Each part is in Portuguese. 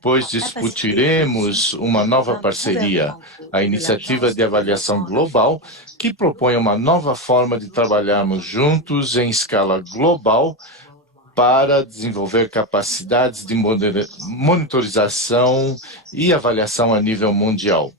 pois discutiremos uma nova parceria, a Iniciativa de Avaliação Global, que propõe uma nova forma de trabalharmos juntos em escala global para desenvolver capacidades de monitorização e avaliação a nível mundial.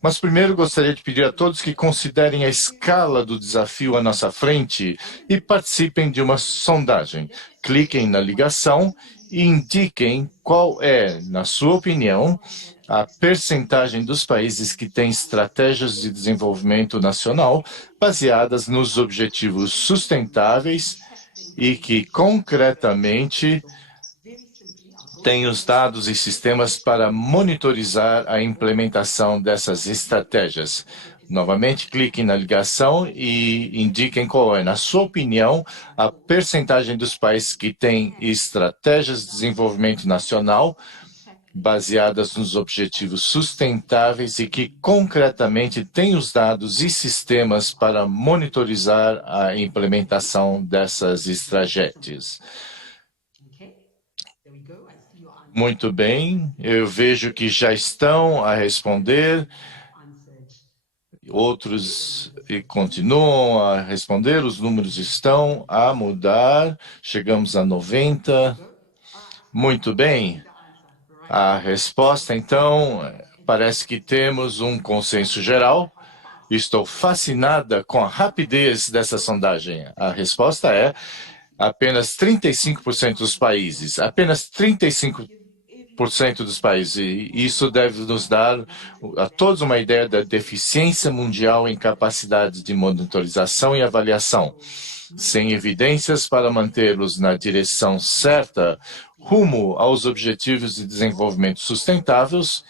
Mas primeiro gostaria de pedir a todos que considerem a escala do desafio à nossa frente e participem de uma sondagem. Cliquem na ligação e indiquem qual é, na sua opinião, a percentagem dos países que têm estratégias de desenvolvimento nacional baseadas nos objetivos sustentáveis e que, concretamente, têm os dados e sistemas para monitorizar a implementação dessas estratégias. Novamente, cliquem na ligação e indiquem qual é, na sua opinião, a percentagem dos países que têm estratégias de desenvolvimento nacional baseadas nos objetivos sustentáveis e que, concretamente, têm os dados e sistemas para monitorizar a implementação dessas estratégias. Muito bem, eu vejo que já estão a responder. Outros continuam a responder, os números estão a mudar, chegamos a 90. Muito bem, a resposta, então, parece que temos um consenso geral. Estou fascinada com a rapidez dessa sondagem. A resposta é apenas 35% dos países, apenas 35% dos países. E isso deve nos dar a todos uma ideia da deficiência mundial em capacidade de monitorização e avaliação. Sem evidências para mantê-los na direção certa, rumo aos objetivos de desenvolvimento sustentáveis,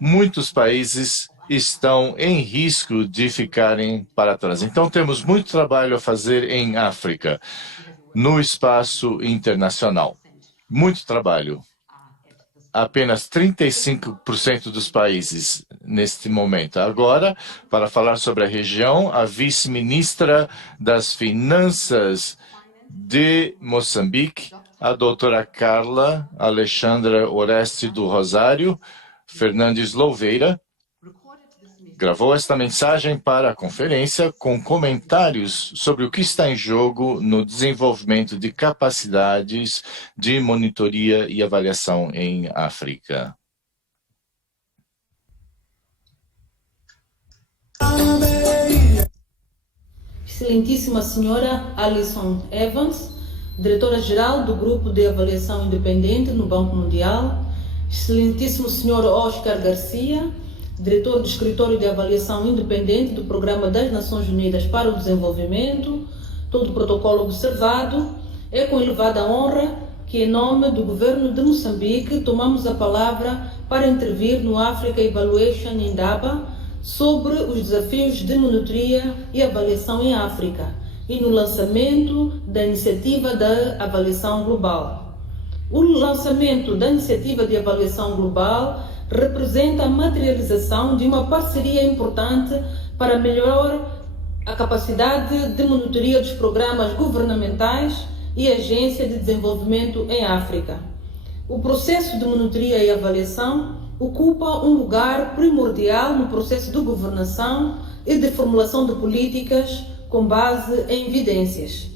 muitos países estão em risco de ficarem para trás. Então, temos muito trabalho a fazer em África, no espaço internacional. Muito trabalho. Apenas 35% dos países neste momento. Agora, para falar sobre a região, a vice-ministra das Finanças de Moçambique, a doutora Carla Alexandra Oreste do Rosário Fernandes Louveira, gravou esta mensagem para a conferência com comentários sobre o que está em jogo no desenvolvimento de capacidades de monitoria e avaliação em África. Excelentíssima senhora Alison Evans, diretora-geral do Grupo de Avaliação Independente no Banco Mundial, excelentíssimo senhor Oscar Garcia, diretor do Escritório de Avaliação Independente do Programa das Nações Unidas para o Desenvolvimento, todo o protocolo observado, é com elevada honra que, em nome do governo de Moçambique, tomamos a palavra para intervir no Africa Evaluation Indaba sobre os desafios de monitoria e avaliação em África e no lançamento da Iniciativa da Avaliação Global. O lançamento da Iniciativa de Avaliação Global representa a materialização de uma parceria importante para melhorar a capacidade de monitoria dos programas governamentais e agência de desenvolvimento em África. O processo de monitoria e avaliação ocupa um lugar primordial no processo de governação e de formulação de políticas com base em evidências.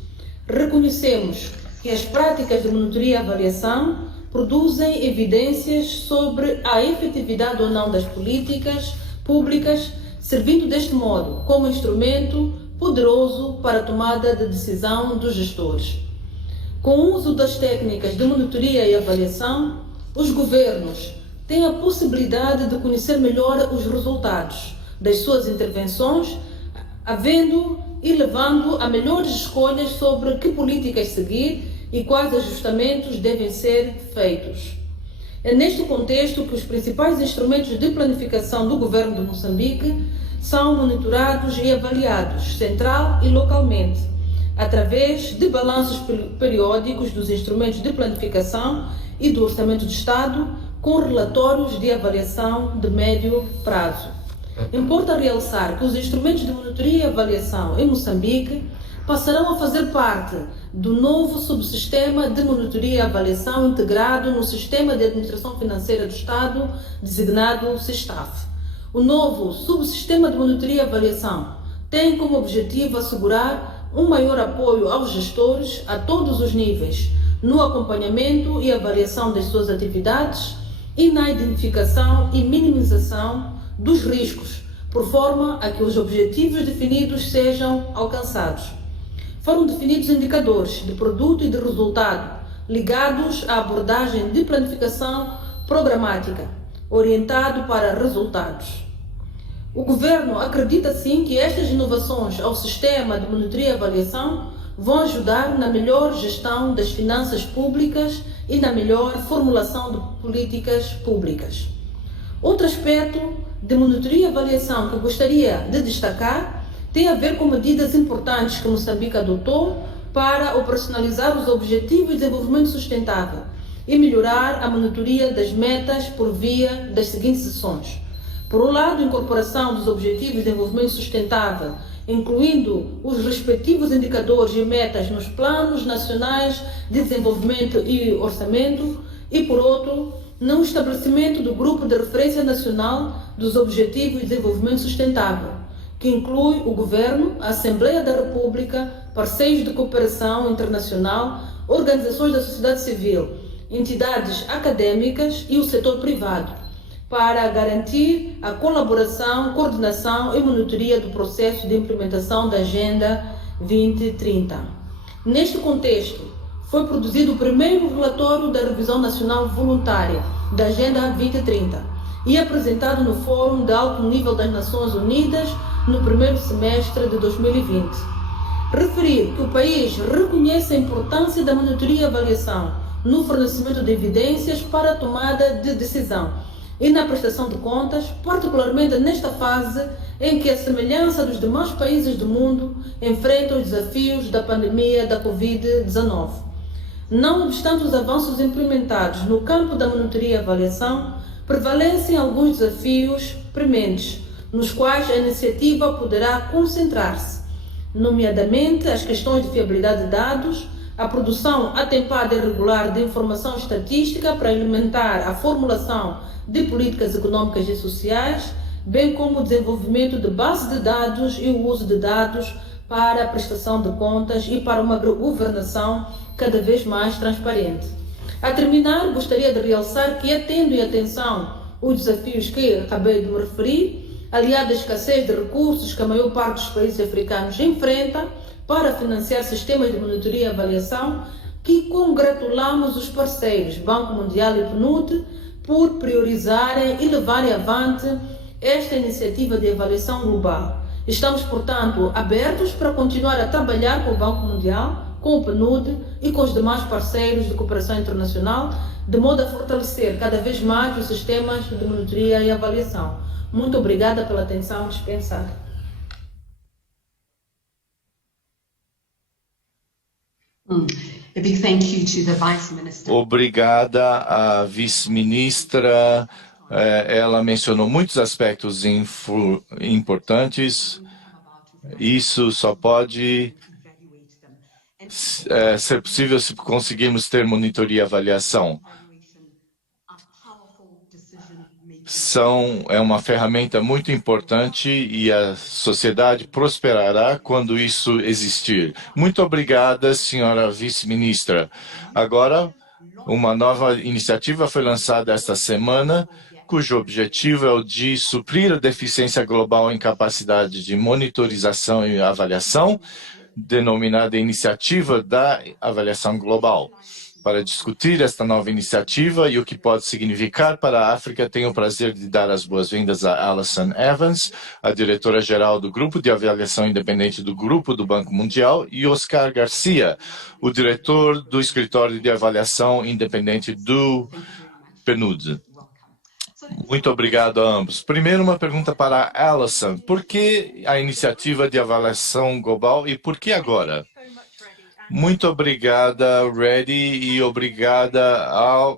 Reconhecemos que as práticas de monitoria e avaliação produzem evidências sobre a efetividade ou não das políticas públicas, servindo deste modo como instrumento poderoso para a tomada de decisão dos gestores. Com o uso das técnicas de monitoria e avaliação, os governos têm a possibilidade de conhecer melhor os resultados das suas intervenções, havendo e levando a melhores escolhas sobre que políticas seguir e quais ajustamentos devem ser feitos. É neste contexto que os principais instrumentos de planificação do governo de Moçambique são monitorados e avaliados, central e localmente, através de balanços periódicos dos instrumentos de planificação e do Orçamento de Estado, com relatórios de avaliação de médio prazo. Importa realçar que os instrumentos de monitoria e avaliação em Moçambique passarão a fazer parte do novo subsistema de monitoria e avaliação integrado no Sistema de Administração Financeira do Estado, designado SISTAF. O novo subsistema de monitoria e avaliação tem como objetivo assegurar um maior apoio aos gestores a todos os níveis, no acompanhamento e avaliação das suas atividades e na identificação e minimização dos riscos, por forma a que os objetivos definidos sejam alcançados. Foram definidos indicadores de produto e de resultado ligados à abordagem de planificação programática, orientado para resultados. O Governo acredita sim que estas inovações ao sistema de monitoria e avaliação vão ajudar na melhor gestão das finanças públicas e na melhor formulação de políticas públicas. Outro aspecto de monitoria e avaliação que eu gostaria de destacar tem a ver com medidas importantes que Moçambique adotou para operacionalizar os Objetivos de Desenvolvimento Sustentável e melhorar a monitoria das metas por via das seguintes ações. Por um lado, a incorporação dos Objetivos de Desenvolvimento Sustentável, incluindo os respectivos indicadores e metas nos planos nacionais de desenvolvimento e orçamento, e por outro, no estabelecimento do Grupo de Referência Nacional dos Objetivos de Desenvolvimento Sustentável, que inclui o Governo, a Assembleia da República, parceiros de cooperação internacional, organizações da sociedade civil, entidades acadêmicas e o setor privado, para garantir a colaboração, coordenação e monitoria do processo de implementação da Agenda 2030. Neste contexto, foi produzido o primeiro relatório da Revisão Nacional Voluntária da Agenda 2030 e apresentado no Fórum de Alto Nível das Nações Unidas no primeiro semestre de 2020. Referir que o país reconhece a importância da monitoria e avaliação no fornecimento de evidências para a tomada de decisão e na prestação de contas, particularmente nesta fase em que a semelhança dos demais países do mundo enfrenta os desafios da pandemia da Covid-19. Não obstante os avanços implementados no campo da monitoria e avaliação, prevalecem alguns desafios prementes, nos quais a iniciativa poderá concentrar-se, nomeadamente as questões de fiabilidade de dados, a produção atempada e regular de informação estatística para alimentar a formulação de políticas econômicas e sociais, bem como o desenvolvimento de bases de dados e o uso de dados para a prestação de contas e para uma governação cada vez mais transparente. A terminar, gostaria de realçar que, tendo em atenção os desafios que acabei de me referir, aliado à escassez de recursos que a maior parte dos países africanos enfrenta para financiar sistemas de monitoria e avaliação, que congratulamos os parceiros Banco Mundial e PNUD por priorizarem e levarem avante esta iniciativa de avaliação global. Estamos, portanto, abertos para continuar a trabalhar com o Banco Mundial, com o PNUD e com os demais parceiros de cooperação internacional, de modo a fortalecer cada vez mais os sistemas de monitoria e avaliação. Muito obrigada pela atenção dispensada. A big thank you to the Vice Minister. Obrigada à vice-ministra. Ela mencionou muitos aspectos importantes. Isso só pode ser possível se conseguirmos ter monitoria e avaliação. É uma ferramenta muito importante e a sociedade prosperará quando isso existir. Muito obrigada, senhora vice-ministra. Agora, uma nova iniciativa foi lançada esta semana, cujo objetivo é o de suprir a deficiência global em capacidade de monitorização e avaliação, denominada Iniciativa da Avaliação Global. Para discutir esta nova iniciativa e o que pode significar para a África, tenho o prazer de dar as boas-vindas a Alison Evans, a diretora-geral do Grupo de Avaliação Independente do Grupo do Banco Mundial, e Oscar Garcia, o diretor do Escritório de Avaliação Independente do PNUD. Muito obrigado a ambos. Primeiro, uma pergunta para a Alison. Por que a iniciativa de avaliação global e por que agora? Muito obrigada, Reddy, e obrigada à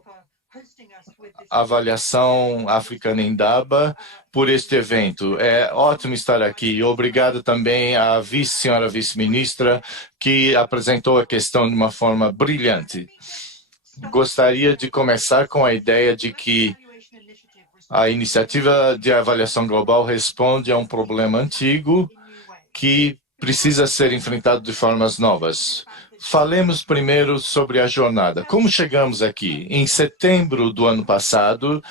Avaliação Africana Indaba por este evento. É ótimo estar aqui. Obrigado também à senhora vice-ministra, que apresentou a questão de uma forma brilhante. Gostaria de começar com a ideia de que a iniciativa de avaliação global responde a um problema antigo que precisa ser enfrentado de formas novas. Falemos primeiro sobre a jornada. Como chegamos aqui? Em setembro do ano passado,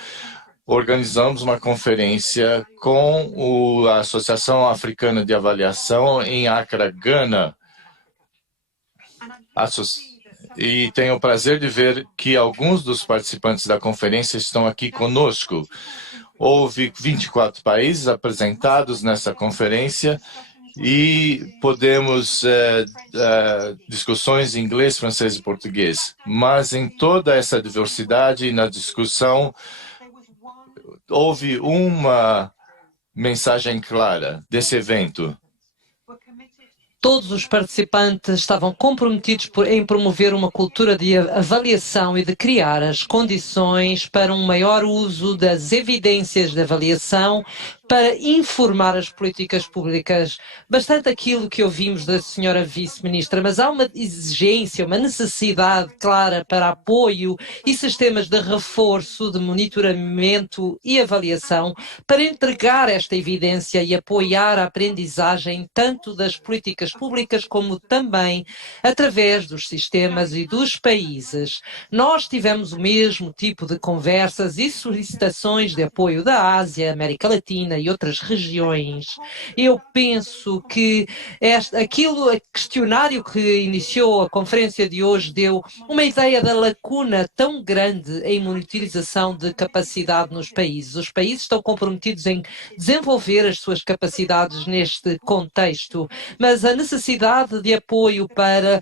organizamos uma conferência com a Associação Africana de Avaliação em Accra, Gana. E tenho o prazer de ver que alguns dos participantes da conferência estão aqui conosco. Houve 24 países apresentados nessa conferência e podemos discussões em inglês, francês e português. Mas em toda essa diversidade na discussão, houve uma mensagem clara desse evento. Todos os participantes estavam comprometidos em promover uma cultura de avaliação e de criar as condições para um maior uso das evidências de avaliação para informar as políticas públicas. Bastante aquilo que ouvimos da senhora vice-ministra, mas há uma exigência, uma necessidade clara para apoio e sistemas de reforço, de monitoramento e avaliação para entregar esta evidência e apoiar a aprendizagem tanto das políticas públicas como também através dos sistemas e dos países. Nós tivemos o mesmo tipo de conversas e solicitações de apoio da Ásia, América Latina e outras regiões. Eu penso que o questionário que iniciou a conferência de hoje deu uma ideia da lacuna tão grande em monitorização de capacidade nos países. Os países estão comprometidos em desenvolver as suas capacidades neste contexto, mas a necessidade de apoio para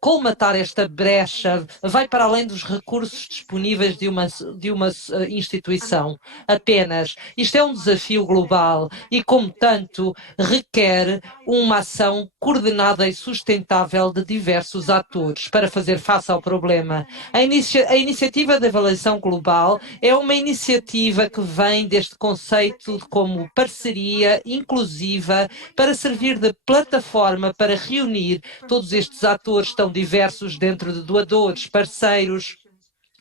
colmatar esta brecha vai para além dos recursos disponíveis de uma instituição apenas. Isto é um desafio global e, como tanto, requer uma ação coordenada e sustentável de diversos atores para fazer face ao problema. A iniciativa de avaliação global é uma iniciativa que vem deste conceito como parceria inclusiva para servir de plataforma para reunir todos estes atores tão diversos dentro de doadores, parceiros,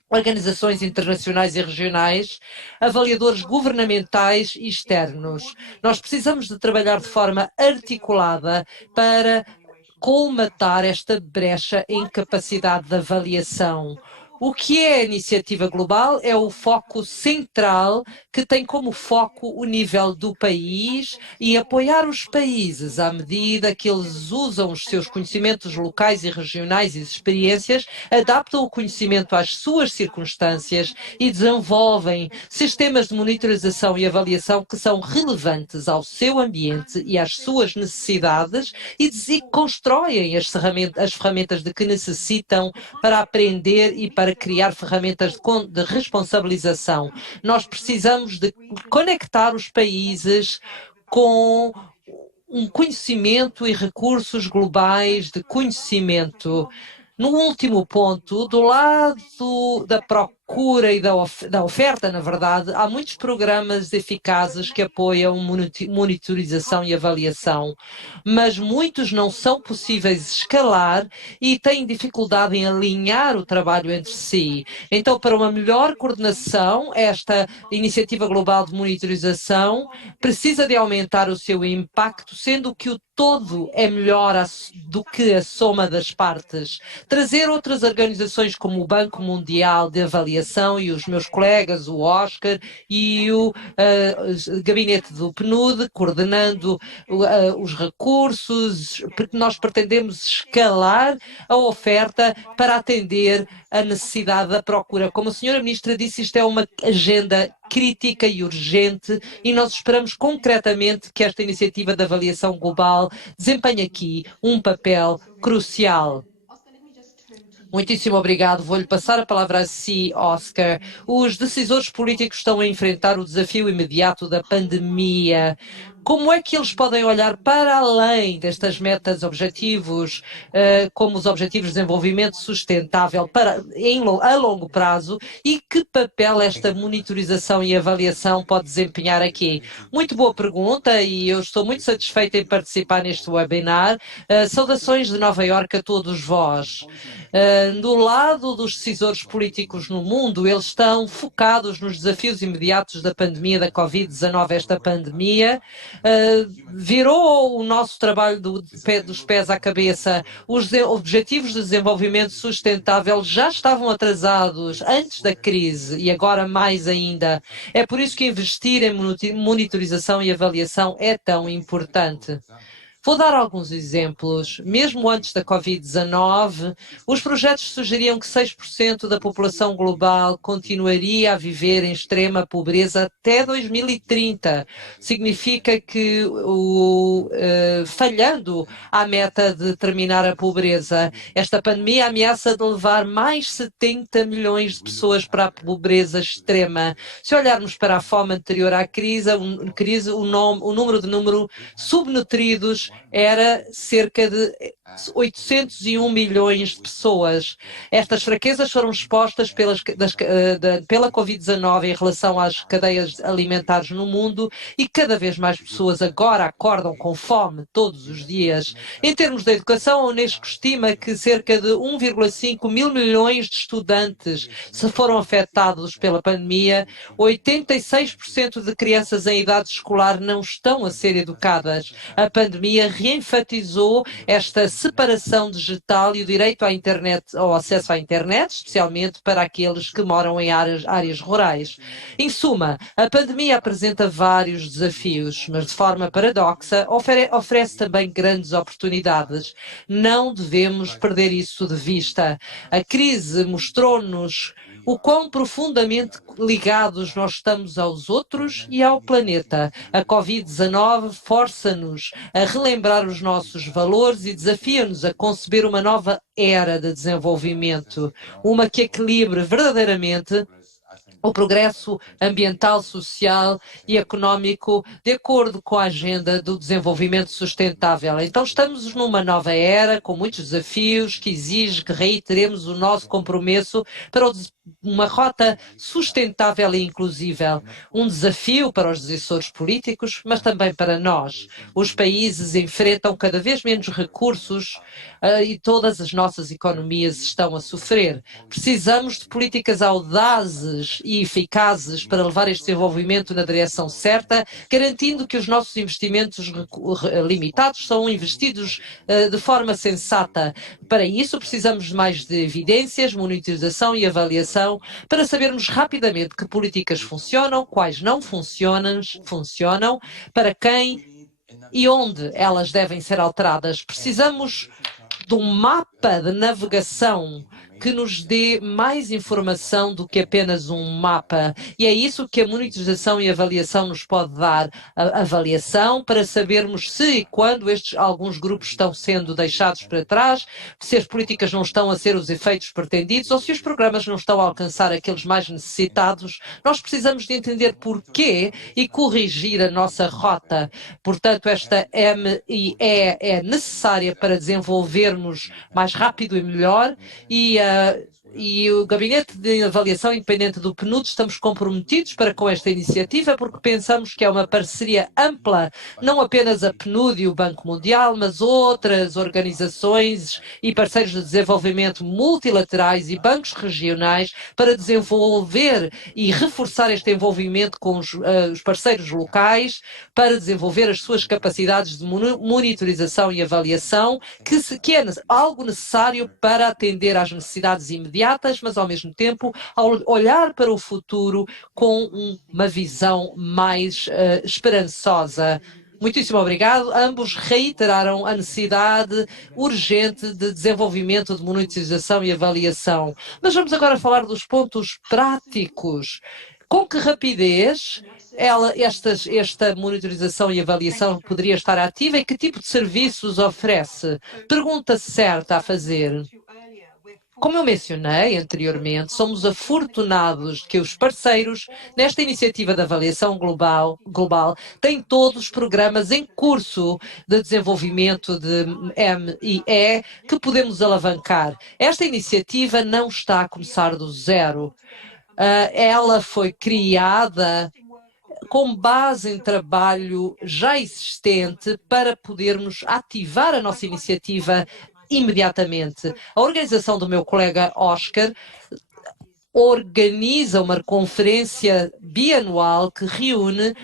organizações internacionais e regionais, avaliadores governamentais e externos. Nós precisamos de trabalhar de forma articulada para colmatar esta brecha em capacidade de avaliação. O que é a iniciativa global? É o foco central que tem como foco o nível do país e apoiar os países à medida que eles usam os seus conhecimentos locais e regionais e experiências, adaptam o conhecimento às suas circunstâncias e desenvolvem sistemas de monitorização e avaliação que são relevantes ao seu ambiente e às suas necessidades e constroem as ferramentas de que necessitam para aprender e para criar ferramentas de responsabilização. Nós precisamos de conectar os países com um conhecimento e recursos globais de conhecimento. No último ponto, do lado da procura e da oferta, na verdade, há muitos programas eficazes que apoiam monitorização e avaliação, mas muitos não são possíveis escalar e têm dificuldade em alinhar o trabalho entre si. Então, para uma melhor coordenação, esta iniciativa global de monitorização precisa de aumentar o seu impacto, sendo que o todo é melhor do que a soma das partes. Trazer outras organizações como o Banco Mundial de Avaliação e os meus colegas, o Oscar e o gabinete do PNUD, coordenando os recursos, porque nós pretendemos escalar a oferta para atender a necessidade da procura. Como a senhora ministra disse, isto é uma agenda crítica e urgente e nós esperamos concretamente que esta iniciativa de avaliação global desempenhe aqui um papel crucial. Muitíssimo obrigado. Vou-lhe passar a palavra a si, Oscar. Os decisores políticos estão a enfrentar o desafio imediato da pandemia. como é que eles podem olhar para além destas metas, objetivos, como os Objetivos de Desenvolvimento Sustentável a longo prazo e que papel esta monitorização e avaliação pode desempenhar aqui? Muito boa pergunta e eu estou muito satisfeita em participar neste webinar. Saudações de Nova Iorque a todos vós. Do lado dos decisores políticos no mundo, eles estão focados nos desafios imediatos da pandemia da Covid-19. Esta pandemia virou o nosso trabalho dos pés à cabeça. Os Objetivos de Desenvolvimento Sustentável já estavam atrasados antes da crise e agora mais ainda. É por isso que investir em monitorização e avaliação é tão importante. Vou dar alguns exemplos. Mesmo antes da Covid-19, os projetos sugeriam que 6% da população global continuaria a viver em extrema pobreza até 2030. Significa que, falhando a meta de terminar a pobreza, esta pandemia ameaça de levar mais 70 milhões de pessoas para a pobreza extrema. Se olharmos para a fome anterior à crise, o número subnutridos era cerca de 801 milhões de pessoas. Estas fraquezas foram expostas pela Covid-19 em relação às cadeias alimentares no mundo e cada vez mais pessoas agora acordam com fome todos os dias. Em termos da educação, a Unesco estima que cerca de 1,5 mil milhões de estudantes se foram afetados pela pandemia. 86% de crianças em idade escolar não estão a ser educadas. A pandemia reenfatizou esta separação digital e o direito à internet, ao acesso à internet, especialmente para aqueles que moram em áreas rurais. Em suma, a pandemia apresenta vários desafios, mas de forma paradoxa oferece também grandes oportunidades. Não devemos perder isso de vista. A crise mostrou-nos o quão profundamente ligados nós estamos aos outros e ao planeta. A Covid-19 força-nos a relembrar os nossos valores e desafia-nos a conceber uma nova era de desenvolvimento, uma que equilibre verdadeiramente o progresso ambiental, social e económico de acordo com a agenda do desenvolvimento sustentável. Então estamos numa nova era com muitos desafios que exige que reiteremos o nosso compromisso para uma rota sustentável e inclusível. Um desafio para os decisores políticos, mas também para nós. Os países enfrentam cada vez menos recursos e todas as nossas economias estão a sofrer. Precisamos de políticas audazes e eficazes para levar este desenvolvimento na direção certa, garantindo que os nossos investimentos limitados são investidos de forma sensata. Para isso, precisamos de mais de evidências, monitorização e avaliação para sabermos rapidamente que políticas funcionam, quais não funcionam, para quem e onde elas devem ser alteradas. Precisamos de um mapa de navegação que nos dê mais informação do que apenas um mapa. E é isso que a monitorização e avaliação nos pode dar. A avaliação para sabermos se e quando alguns grupos estão sendo deixados para trás, se as políticas não estão a ser os efeitos pretendidos ou se os programas não estão a alcançar aqueles mais necessitados. Nós precisamos de entender porquê e corrigir a nossa rota. Portanto, esta MIE é necessária para desenvolvermos mais rápido e melhor e o Gabinete de Avaliação Independente do PNUD estamos comprometidos com esta iniciativa porque pensamos que é uma parceria ampla, não apenas a PNUD e o Banco Mundial, mas outras organizações e parceiros de desenvolvimento multilaterais e bancos regionais para desenvolver e reforçar este envolvimento com os parceiros locais para desenvolver as suas capacidades de monitorização e avaliação, que é algo necessário para atender às necessidades imediatas, mas ao mesmo tempo ao olhar para o futuro com uma visão mais esperançosa. Muitíssimo obrigado. Ambos reiteraram a necessidade urgente de desenvolvimento de monitorização e avaliação. Mas vamos agora falar dos pontos práticos. Com que rapidez esta monitorização e avaliação poderia estar ativa e que tipo de serviços oferece? Pergunta certa a fazer. Como eu mencionei anteriormente, somos afortunados de que os parceiros nesta iniciativa de avaliação global têm todos os programas em curso de desenvolvimento de M&E que podemos alavancar. Esta iniciativa não está a começar do zero. Ela foi criada com base em trabalho já existente para podermos ativar a nossa iniciativa imediatamente. A organização do meu colega Oscar organiza uma conferência bianual que reúne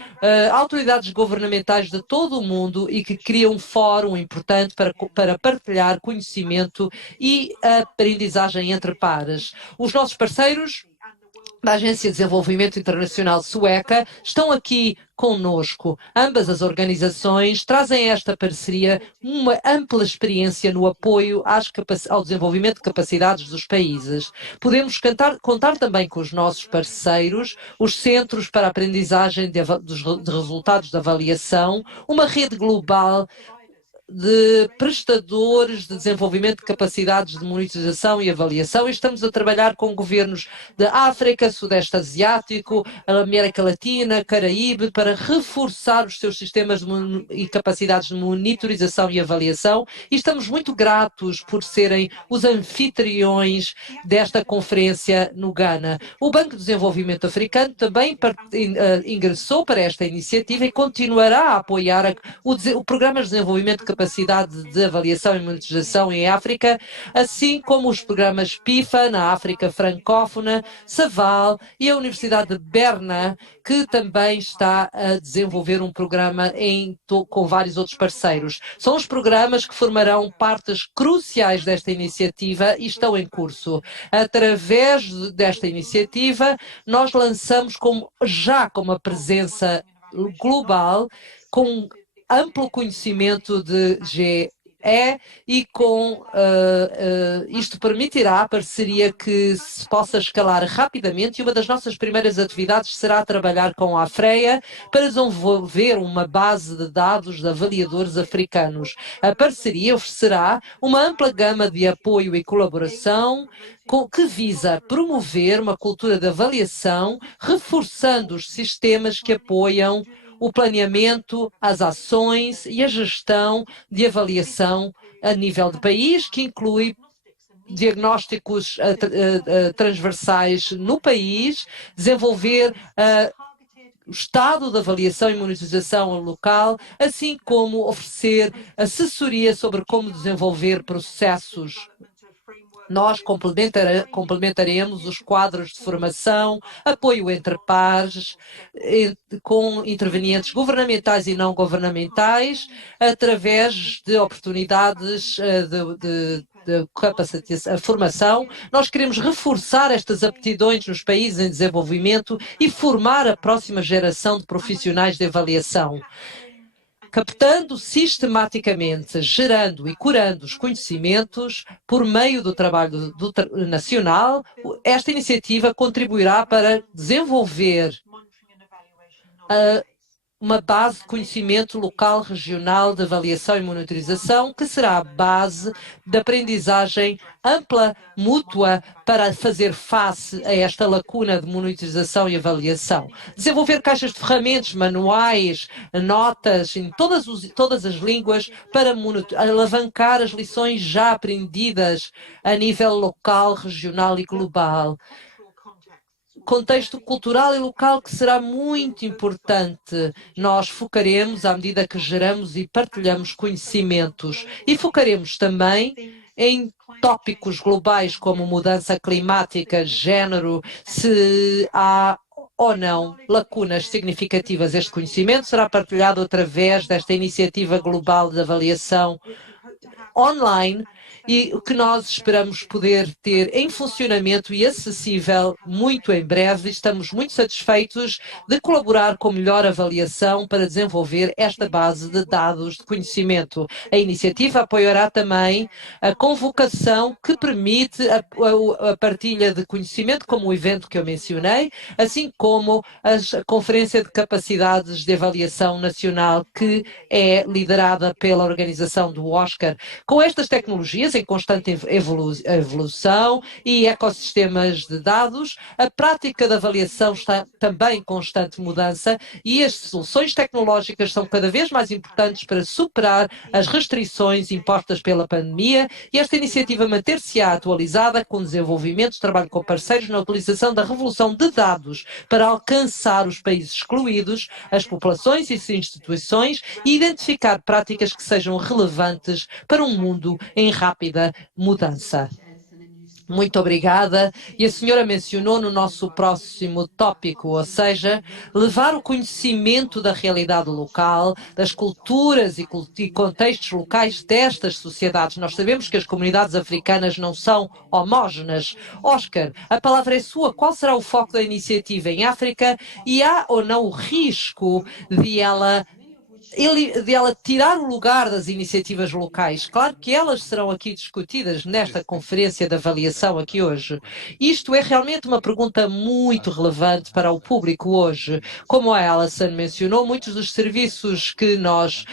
autoridades governamentais de todo o mundo e que cria um fórum importante para partilhar conhecimento e aprendizagem entre pares. Os nossos parceiros da Agência de Desenvolvimento Internacional Sueca estão aqui conosco. Ambas as organizações trazem esta parceria uma ampla experiência no apoio ao desenvolvimento de capacidades dos países. Podemos contar também com os nossos parceiros, os Centros para a Aprendizagem de Resultados de Avaliação, uma rede global de prestadores de desenvolvimento de capacidades de monitorização e avaliação e estamos a trabalhar com governos da África, Sudeste Asiático, América Latina, Caraíbe, para reforçar os seus sistemas e capacidades de monitorização e avaliação e estamos muito gratos por serem os anfitriões desta conferência no Ghana. O Banco de Desenvolvimento Africano também ingressou para esta iniciativa e continuará a apoiar o Programa de Desenvolvimento de Capacidade de Avaliação e Monitorização em África, assim como os programas PIFA na África Francófona, Saval e a Universidade de Berna, que também está a desenvolver um programa com vários outros parceiros. São os programas que formarão partes cruciais desta iniciativa e estão em curso. Através desta iniciativa, nós lançamos com uma presença global, com amplo conhecimento de GE e isto permitirá a parceria que se possa escalar rapidamente e uma das nossas primeiras atividades será trabalhar com a Freia para desenvolver uma base de dados de avaliadores africanos. A parceria oferecerá uma ampla gama de apoio e colaboração que visa promover uma cultura de avaliação, reforçando os sistemas que apoiam o planeamento, as ações e a gestão de avaliação a nível de país, que inclui diagnósticos transversais no país, desenvolver o estado de avaliação e monitorização local, assim como oferecer assessoria sobre como desenvolver processos. Nós complementaremos os quadros de formação, apoio entre pares, com intervenientes governamentais e não governamentais, através de oportunidades de formação. Nós queremos reforçar estas aptidões nos países em desenvolvimento e formar a próxima geração de profissionais de avaliação. Captando sistematicamente, gerando e curando os conhecimentos por meio do trabalho nacional, esta iniciativa contribuirá para desenvolver uma base de conhecimento local, regional, de avaliação e monitorização, que será a base de aprendizagem ampla, mútua, para fazer face a esta lacuna de monitorização e avaliação. Desenvolver caixas de ferramentas, manuais, notas, em todas as línguas, para alavancar as lições já aprendidas a nível local, regional e global. Contexto cultural e local que será muito importante. Nós focaremos à medida que geramos e partilhamos conhecimentos e focaremos também em tópicos globais como mudança climática, género, se há ou não lacunas significativas. Este conhecimento será partilhado através desta iniciativa global de avaliação online e o que nós esperamos poder ter em funcionamento e acessível muito em breve. Estamos muito satisfeitos de colaborar com melhor avaliação para desenvolver esta base de dados de conhecimento. A iniciativa apoiará também a convocação que permite a partilha de conhecimento, como o evento que eu mencionei, assim como a Conferência de Capacidades de Avaliação Nacional, que é liderada pela organização do Oscar. Com estas tecnologias, em constante evolução e ecossistemas de dados. A prática da avaliação está também em constante mudança e as soluções tecnológicas são cada vez mais importantes para superar as restrições impostas pela pandemia e esta iniciativa manter-se-á atualizada com desenvolvimento de trabalho com parceiros na utilização da revolução de dados para alcançar os países excluídos, as populações e instituições e identificar práticas que sejam relevantes para um mundo em rápida mudança. Muito obrigada. E a senhora mencionou no nosso próximo tópico, ou seja, levar o conhecimento da realidade local, das culturas e contextos locais destas sociedades. Nós sabemos que as comunidades africanas não são homógenas. Oscar, a palavra é sua. Qual será o foco da iniciativa em África e há ou não o risco de ela tirar o lugar das iniciativas locais? Claro que elas serão aqui discutidas nesta conferência de avaliação aqui hoje. Isto é realmente uma pergunta muito relevante para o público hoje. Como a Alison mencionou, muitos dos serviços que nós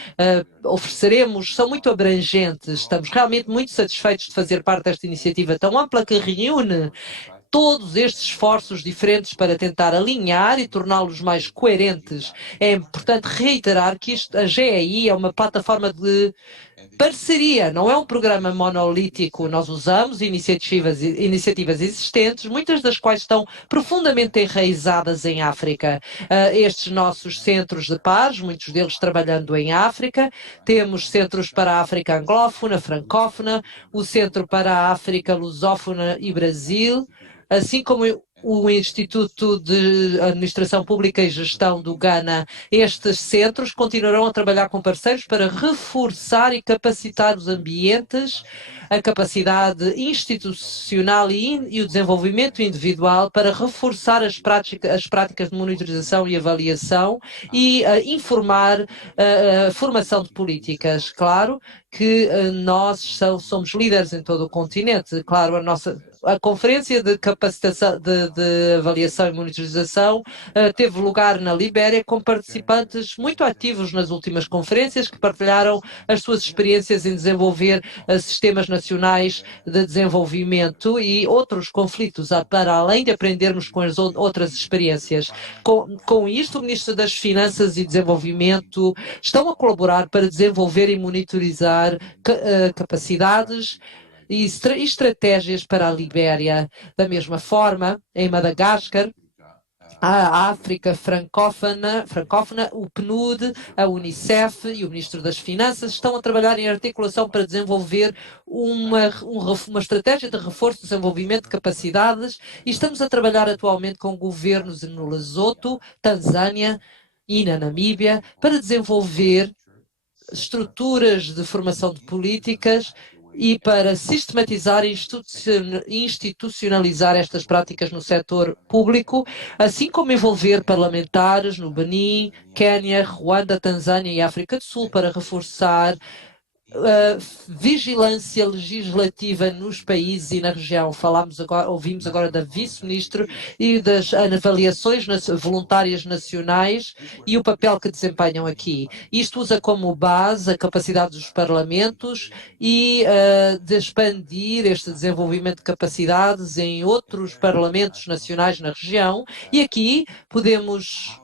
ofereceremos são muito abrangentes. Estamos realmente muito satisfeitos de fazer parte desta iniciativa tão ampla que reúne todos estes esforços diferentes para tentar alinhar e torná-los mais coerentes. É importante reiterar que a GEI é uma plataforma de parceria, não é um programa monolítico. Nós usamos iniciativas existentes, muitas das quais estão profundamente enraizadas em África. Estes nossos centros de pares, muitos deles trabalhando em África, temos centros para a África anglófona, francófona, o Centro para a África lusófona e Brasil, assim como o Instituto de Administração Pública e Gestão do Ghana. Estes centros continuarão a trabalhar com parceiros para reforçar e capacitar os ambientes, a capacidade institucional e o desenvolvimento individual para reforçar as práticas de monitorização e avaliação e informar a formação de políticas. Claro que nós somos líderes em todo o continente. Claro, a conferência de capacitação, de avaliação e monitorização teve lugar na Libéria com participantes muito ativos nas últimas conferências que partilharam as suas experiências em desenvolver sistemas nacionais de desenvolvimento e outros conflitos, para além de aprendermos com as outras experiências. Com isto, o Ministro das Finanças e Desenvolvimento estão a colaborar para desenvolver e monitorizar capacidades e estratégias para a Libéria. Da mesma forma, em Madagascar, a África francófona, o PNUD, a Unicef e o Ministro das Finanças estão a trabalhar em articulação para desenvolver uma estratégia de reforço e desenvolvimento de capacidades e estamos a trabalhar atualmente com governos no Lesoto, Tanzânia e na Namíbia para desenvolver estruturas de formação de políticas e para sistematizar e institucionalizar estas práticas no setor público, assim como envolver parlamentares no Benin, Quênia, Ruanda, Tanzânia e África do Sul para reforçar vigilância legislativa nos países e na região. Ouvimos agora da vice-ministro e das avaliações voluntárias nacionais e o papel que desempenham aqui. Isto usa como base a capacidade dos parlamentos e de expandir este desenvolvimento de capacidades em outros parlamentos nacionais na região. E aqui podemos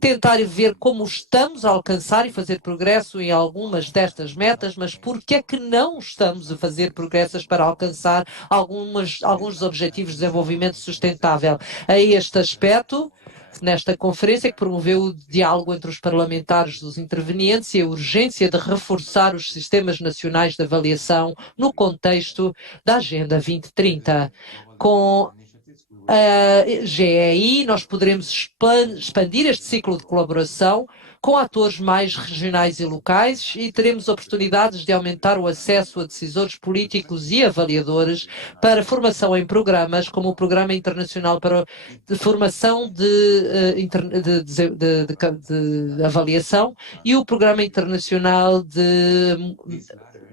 tentar ver como estamos a alcançar e fazer progresso em algumas destas metas, mas por que é que não estamos a fazer progressos para alcançar alguns dos objetivos de desenvolvimento sustentável? A este aspecto, nesta conferência que promoveu o diálogo entre os parlamentares dos intervenientes e a urgência de reforçar os sistemas nacionais de avaliação no contexto da Agenda 2030. Com a GEI, nós poderemos expandir este ciclo de colaboração com atores mais regionais e locais e teremos oportunidades de aumentar o acesso a decisores políticos e avaliadores para formação em programas, como o Programa Internacional de Formação de Avaliação e o Programa Internacional de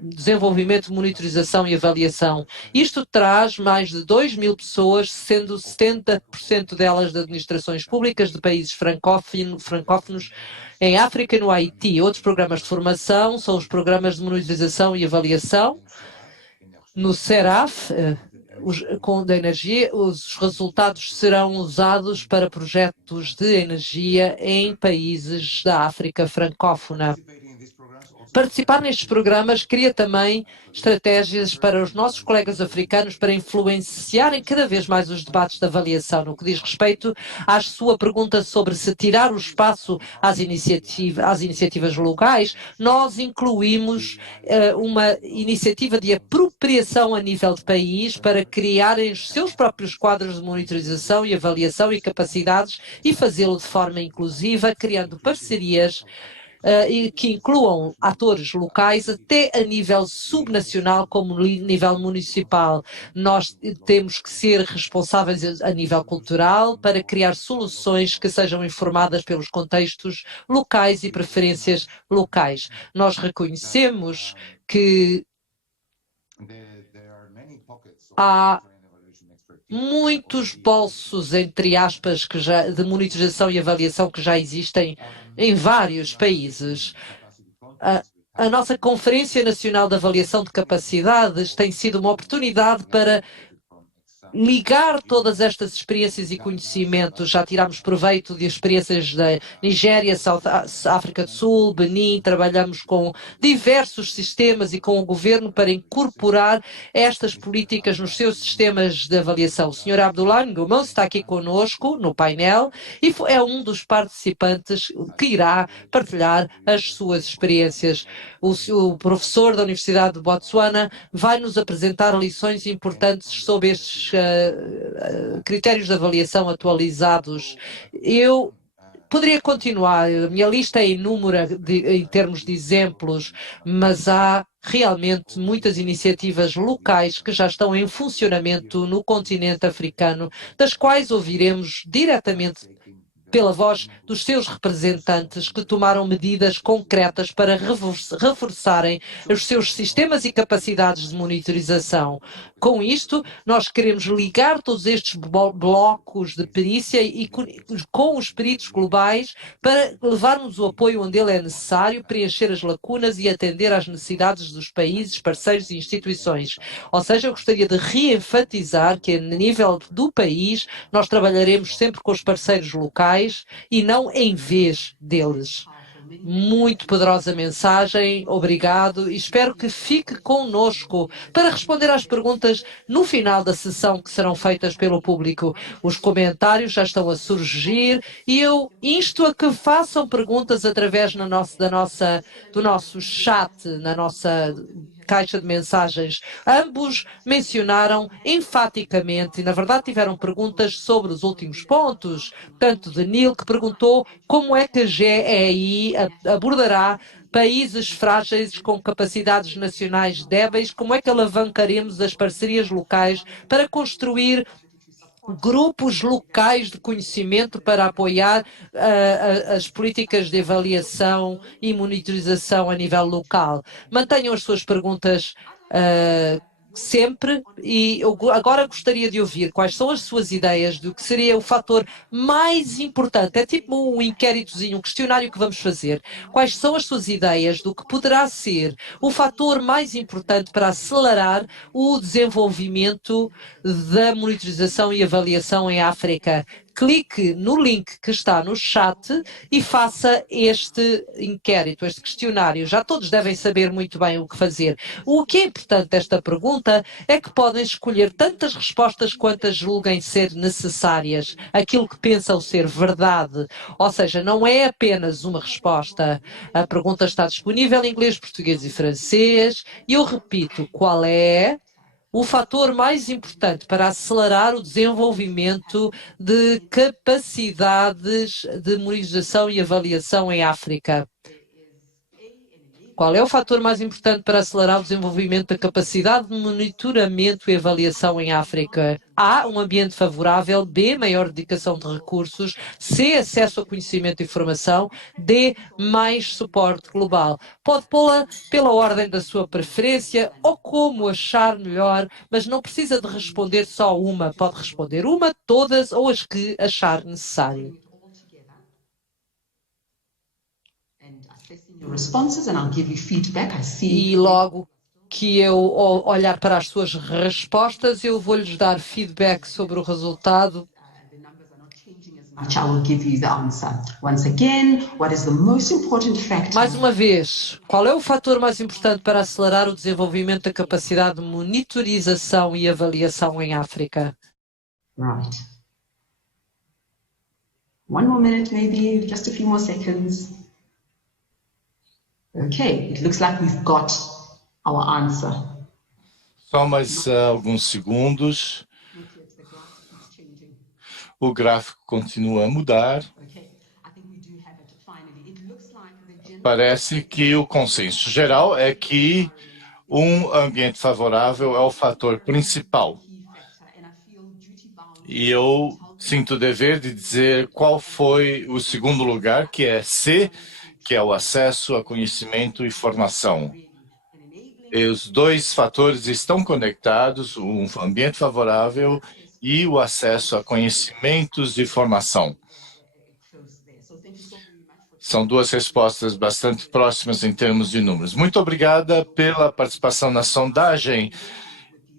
Desenvolvimento, Monitorização e Avaliação. Isto traz mais de 2.000 pessoas, sendo 70% delas de administrações públicas de países francófonos em África e no Haiti. Outros programas de formação são os programas de monitorização e avaliação No CERAF, da energia, os resultados serão usados para projetos de energia em países da África francófona. Participar nestes programas cria também estratégias para os nossos colegas africanos para influenciarem cada vez mais os debates de avaliação. No que diz respeito à sua pergunta sobre se tirar o espaço às iniciativas locais, nós incluímos uma iniciativa de apropriação a nível de país para criarem os seus próprios quadros de monitorização e avaliação e capacidades e fazê-lo de forma inclusiva, criando parcerias e que incluam atores locais até a nível subnacional como nível municipal. Nós temos que ser responsáveis a nível cultural para criar soluções que sejam informadas pelos contextos locais e preferências locais. Nós reconhecemos que há muitos bolsos, entre aspas, de monitorização e avaliação que já existem em vários países. A nossa Conferência Nacional de Avaliação de Capacidades tem sido uma oportunidade para ligar todas estas experiências e conhecimentos. Já tiramos proveito de experiências da Nigéria, África do Sul, Benin, trabalhamos com diversos sistemas e com o governo para incorporar estas políticas nos seus sistemas de avaliação. O Sr. Abdullah Ngumão está aqui conosco no painel e é um dos participantes que irá partilhar as suas experiências. O professor da Universidade de Botsuana vai nos apresentar lições importantes sobre estes critérios de avaliação atualizados. Eu poderia continuar, a minha lista é inúmera em termos de exemplos, mas há realmente muitas iniciativas locais que já estão em funcionamento no continente africano, das quais ouviremos diretamente pela voz dos seus representantes que tomaram medidas concretas para reforçarem os seus sistemas e capacidades de monitorização. Com isto, nós queremos ligar todos estes blocos de perícia e com os peritos globais para levarmos o apoio onde ele é necessário, preencher as lacunas e atender às necessidades dos países, parceiros e instituições. Ou seja, eu gostaria de reenfatizar que, a nível do país, nós trabalharemos sempre com os parceiros locais e não em vez deles. Muito poderosa mensagem, obrigado e espero que fique conosco para responder às perguntas no final da sessão que serão feitas pelo público. Os comentários já estão a surgir e eu insto a que façam perguntas através do nosso chat, na nossa caixa de mensagens. Ambos mencionaram enfaticamente, e na verdade tiveram perguntas sobre os últimos pontos, tanto de Neil, que perguntou como é que a GEI abordará países frágeis com capacidades nacionais débeis, como é que alavancaremos as parcerias locais para construir grupos locais de conhecimento para apoiar as políticas de avaliação e monitorização a nível local. Mantenham as suas perguntas sempre e eu agora gostaria de ouvir quais são as suas ideias do que seria o fator mais importante. É tipo um inquéritozinho, um questionário que vamos fazer. Quais são as suas ideias do que poderá ser o fator mais importante para acelerar o desenvolvimento da monitorização e avaliação em África? Clique no link que está no chat e faça este inquérito, este questionário. Já todos devem saber muito bem o que fazer. O que é importante desta pergunta é que podem escolher tantas respostas quantas julguem ser necessárias, aquilo que pensam ser verdade. Ou seja, não é apenas uma resposta. A pergunta está disponível em inglês, português e francês. E eu repito, qual é o fator mais importante para acelerar o desenvolvimento de capacidades de monitorização e avaliação em África? Qual é o fator mais importante para acelerar o desenvolvimento da capacidade de monitoramento e avaliação em África? A, um ambiente favorável. B, maior dedicação de recursos. C, acesso a conhecimento e informação. D, mais suporte global. Pode pô-la pela ordem da sua preferência ou como achar melhor, mas não precisa de responder só uma. Pode responder uma, todas ou as que achar necessário. Your responses and I'll give you feedback. I see. E logo que eu olhar para as suas respostas, eu vou-lhes dar feedback sobre o resultado. The numbers are not changing as much. I will give you the answer. Once again, what is the most important factor? Mais uma vez, qual é o fator mais importante para acelerar o desenvolvimento da capacidade de monitorização e avaliação em África? Right. One more minute, maybe, just a few more seconds. Okay, it looks like we've got our answer. Só mais alguns segundos. The graph keeps changing. O gráfico continua a mudar. Okay, I think we do have it finally. It looks like the general Parece que o consenso geral é que um ambiente favorável é o fator principal. key factor, and I feel duty-bound. E eu sinto o dever de dizer qual foi o segundo lugar, que é C, que é o acesso a conhecimento e formação. E os dois fatores estão conectados, um ambiente favorável e o acesso a conhecimentos e formação. Close there. So thank you so very much for São duas respostas bastante próximas em termos de números. Muito obrigada pela participação na sondagem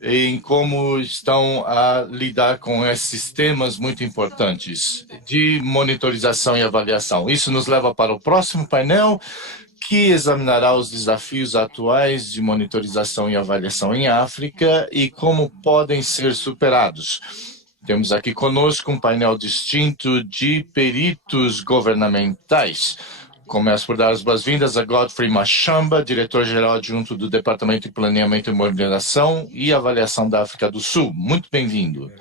em como estão a lidar com esses temas muito importantes de monitorização e avaliação. Isso nos leva para o próximo painel, que examinará os desafios atuais de monitorização e avaliação em África e como podem ser superados. Temos aqui conosco um painel distinto de peritos governamentais. Começo por dar as boas-vindas a Godfrey Mashamba, diretor-geral adjunto do Departamento de Planeamento e Moderação e Avaliação da África do Sul. Muito bem-vindo.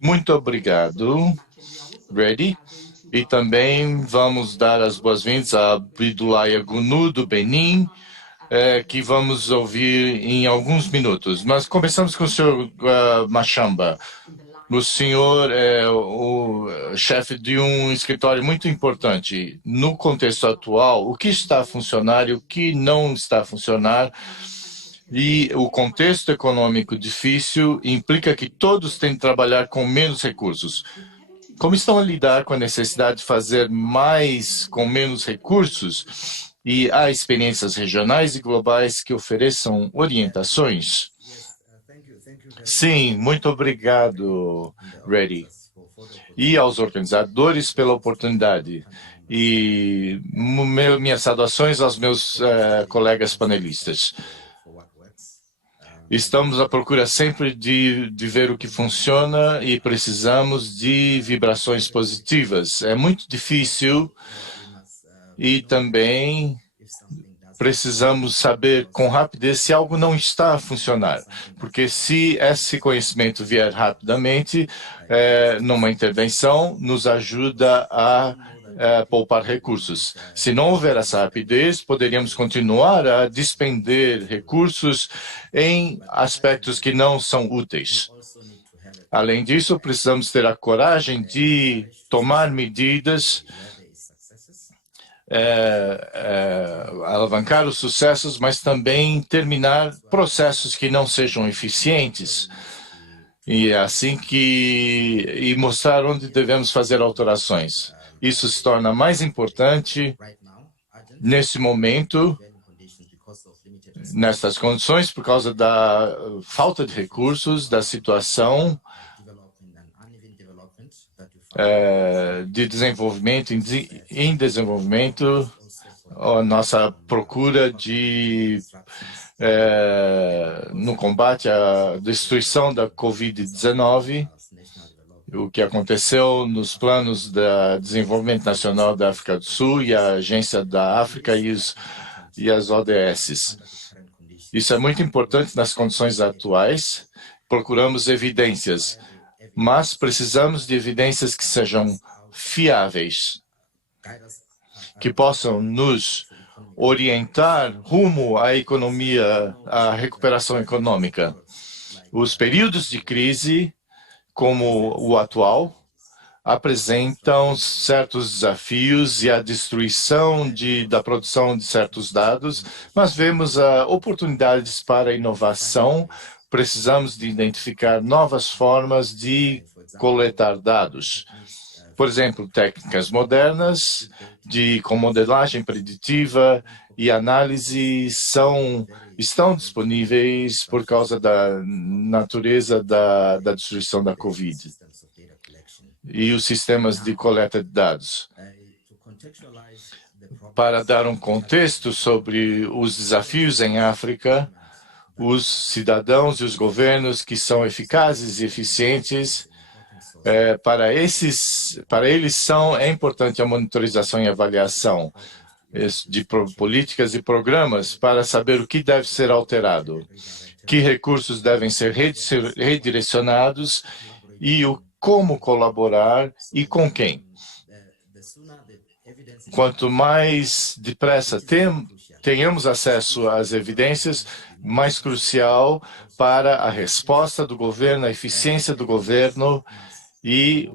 Muito obrigado, Reddy. E também vamos dar as boas-vindas a Abdoulaye Gunu, do Benin, que vamos ouvir em alguns minutos. Mas começamos com o senhor Mashamba. O senhor é o chefe de um escritório muito importante. No contexto atual, o que está a funcionar e o que não está a funcionar? E o contexto econômico difícil implica que todos têm que trabalhar com menos recursos. Como estão a lidar com a necessidade de fazer mais com menos recursos? E há experiências regionais e globais que ofereçam orientações? Sim, muito obrigado, Reddy. E aos organizadores pela oportunidade. E minhas saudações aos meus colegas panelistas. Estamos à procura sempre de ver o que funciona e precisamos de vibrações positivas. É muito difícil e também precisamos saber com rapidez se algo não está a funcionar, porque se esse conhecimento vier rapidamente, numa intervenção, nos ajuda a poupar recursos. Se não houver essa rapidez, poderíamos continuar a despender recursos em aspectos que não são úteis. Além disso, precisamos ter a coragem de tomar medidas, alavancar os sucessos, mas também terminar processos que não sejam eficientes. E é assim e mostrar onde devemos fazer alterações. Isso se torna mais importante nesse momento, nessas condições, por causa da falta de recursos, da situação de desenvolvimento em desenvolvimento, a nossa procura no combate à destruição da Covid-19, o que aconteceu nos planos de desenvolvimento nacional da África do Sul e a Agência da África e as ODS. Isso é muito importante nas condições atuais. Procuramos evidências, mas precisamos de evidências que sejam fiáveis, que possam nos orientar rumo à economia, à recuperação econômica. Os períodos de crise, como o atual, apresentam certos desafios e a destruição da produção de certos dados, mas vemos oportunidades para inovação. Precisamos de identificar novas formas de coletar dados. Por exemplo, técnicas modernas com modelagem preditiva e análise estão disponíveis por causa da natureza da destruição da Covid e os sistemas de coleta de dados. Para dar um contexto sobre os desafios em África, os cidadãos e os governos que são eficazes e eficientes, para eles é importante a monitorização e avaliação de políticas e programas para saber o que deve ser alterado, que recursos devem ser redirecionados e como colaborar e com quem. Quanto mais depressa tenhamos acesso às evidências, mais crucial para a resposta do governo, a eficiência do governo, e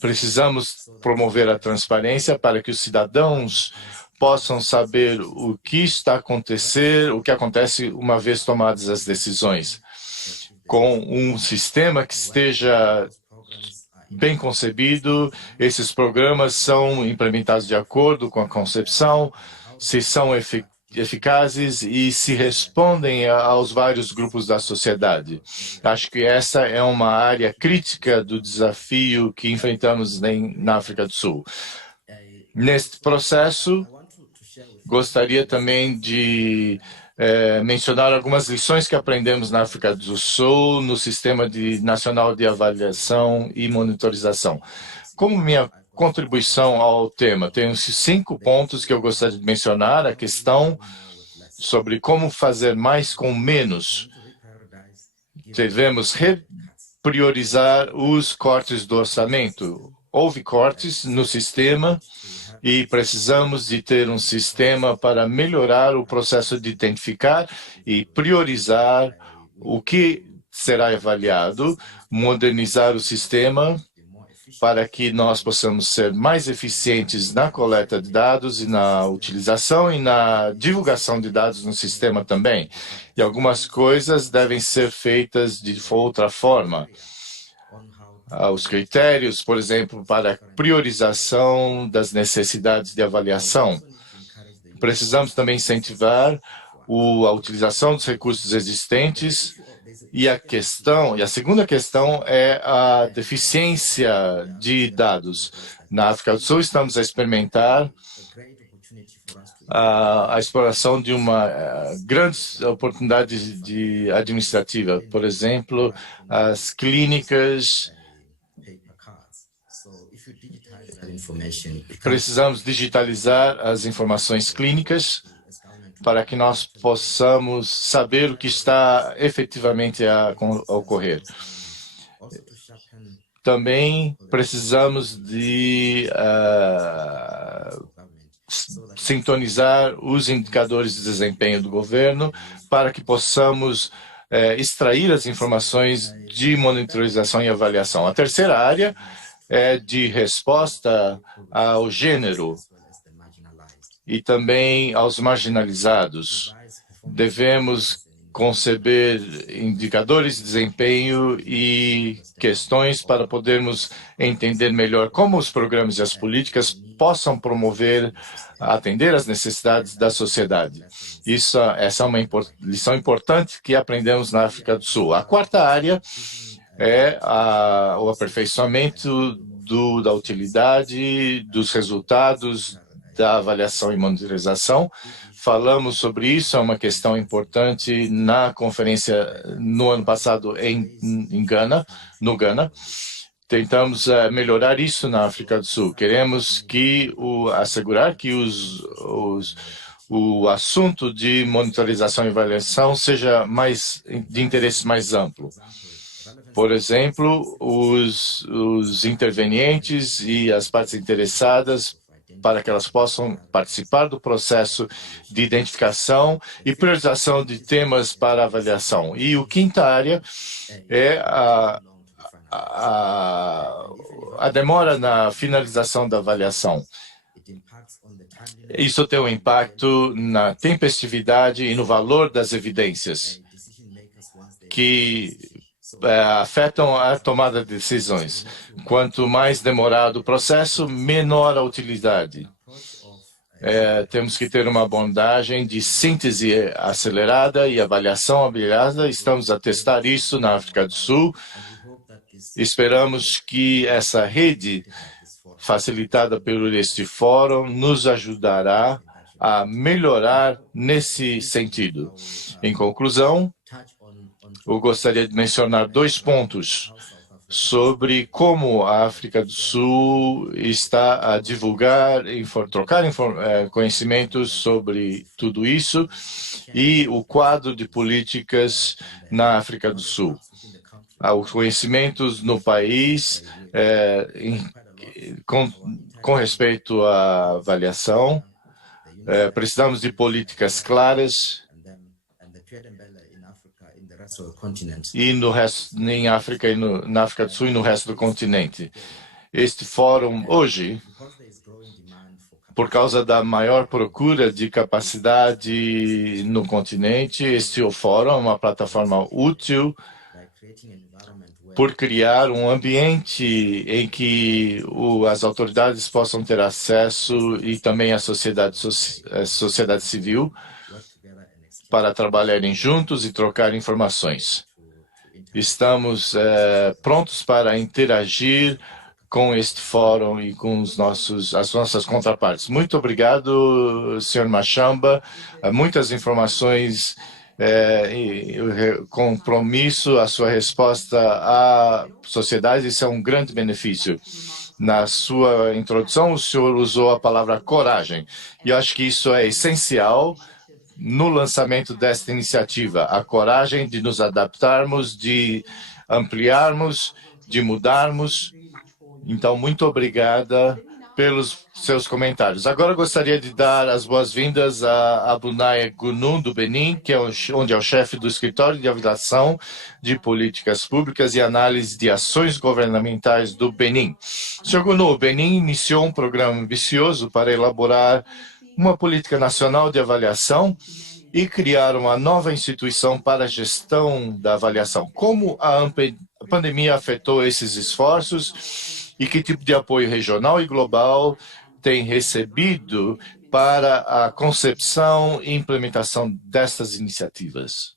precisamos promover a transparência para que os cidadãos possam saber o que está acontecendo, o que acontece uma vez tomadas as decisões, com um sistema que esteja bem concebido. Esses programas são implementados de acordo com a concepção, se são eficazes e se respondem aos vários grupos da sociedade. Acho que essa é uma área crítica do desafio que enfrentamos na África do Sul. Neste processo, gostaria também de mencionar algumas lições que aprendemos na África do Sul no Sistema Nacional de Avaliação e Monitorização. Como minha contribuição ao tema, tenho 5 pontos que eu gostaria de mencionar: a questão sobre como fazer mais com menos. Devemos repriorizar os cortes do orçamento. Houve cortes no sistema e precisamos de ter um sistema para melhorar o processo de identificar e priorizar o que será avaliado, modernizar o sistema para que nós possamos ser mais eficientes na coleta de dados e na utilização e na divulgação de dados no sistema também. E algumas coisas devem ser feitas de outra forma. Os critérios, por exemplo, para a priorização das necessidades de avaliação. Precisamos também incentivar a utilização dos recursos existentes. E a segunda questão é a deficiência de dados. Na África do Sul, estamos a experimentar a exploração de uma grande oportunidade administrativa. Por exemplo, as clínicas. Precisamos digitalizar as informações clínicas para que nós possamos saber o que está efetivamente a ocorrer. Também precisamos de sintonizar os indicadores de desempenho do governo para que possamos extrair as informações de monitorização e avaliação. A terceira área é de resposta ao gênero e também aos marginalizados. Devemos conceber indicadores de desempenho e questões para podermos entender melhor como os programas e as políticas possam atender às necessidades da sociedade. Essa é uma lição importante que aprendemos na África do Sul. A quarta área é o aperfeiçoamento da utilidade, dos resultados da avaliação e monitorização. Falamos sobre isso, é uma questão importante na conferência no ano passado no Ghana. Tentamos melhorar isso na África do Sul. Queremos assegurar que o assunto de monitorização e avaliação seja de interesse mais amplo. Por exemplo, os intervenientes e as partes interessadas, para que elas possam participar do processo de identificação e priorização de temas para avaliação. E a quinta área é a demora na finalização da avaliação. Isso tem um impacto na tempestividade e no valor das evidências, que afetam a tomada de decisões. Quanto mais demorado o processo, menor a utilidade. Temos que ter uma abordagem de síntese acelerada e avaliação habilitada. Estamos a testar isso na África do Sul. Esperamos que essa rede facilitada por este fórum nos ajudará a melhorar nesse sentido. Em conclusão, eu gostaria de mencionar 2 pontos sobre como a África do Sul está a divulgar, trocar conhecimentos sobre tudo isso e o quadro de políticas na África do Sul. Os conhecimentos no país com respeito à avaliação, precisamos de políticas claras e em África na África do Sul e no resto do continente. Este fórum hoje, por causa da maior procura de capacidade no continente, este fórum é uma plataforma útil por criar um ambiente em que as autoridades possam ter acesso e também a sociedade civil para trabalharem juntos e trocar informações. Estamos prontos para interagir com este fórum e com as nossas contrapartes. Muito obrigado, Sr. Machamba. Muitas informações compromisso, a sua resposta à sociedade, isso é um grande benefício. Na sua introdução, o senhor usou a palavra coragem, e eu acho que isso é essencial no lançamento desta iniciativa, a coragem de nos adaptarmos, de ampliarmos, de mudarmos. Então, muito obrigada pelos seus comentários. Agora gostaria de dar as boas-vindas a Abunaya Gunum, do Benin, onde é o chefe do Escritório de Avaliação de Políticas Públicas e Análise de Ações Governamentais do Benin. Sr. Gunum, o Benin iniciou um programa ambicioso para elaborar uma política nacional de avaliação e criar uma nova instituição para a gestão da avaliação. Como a pandemia afetou esses esforços e que tipo de apoio regional e global tem recebido para a concepção e implementação destas iniciativas?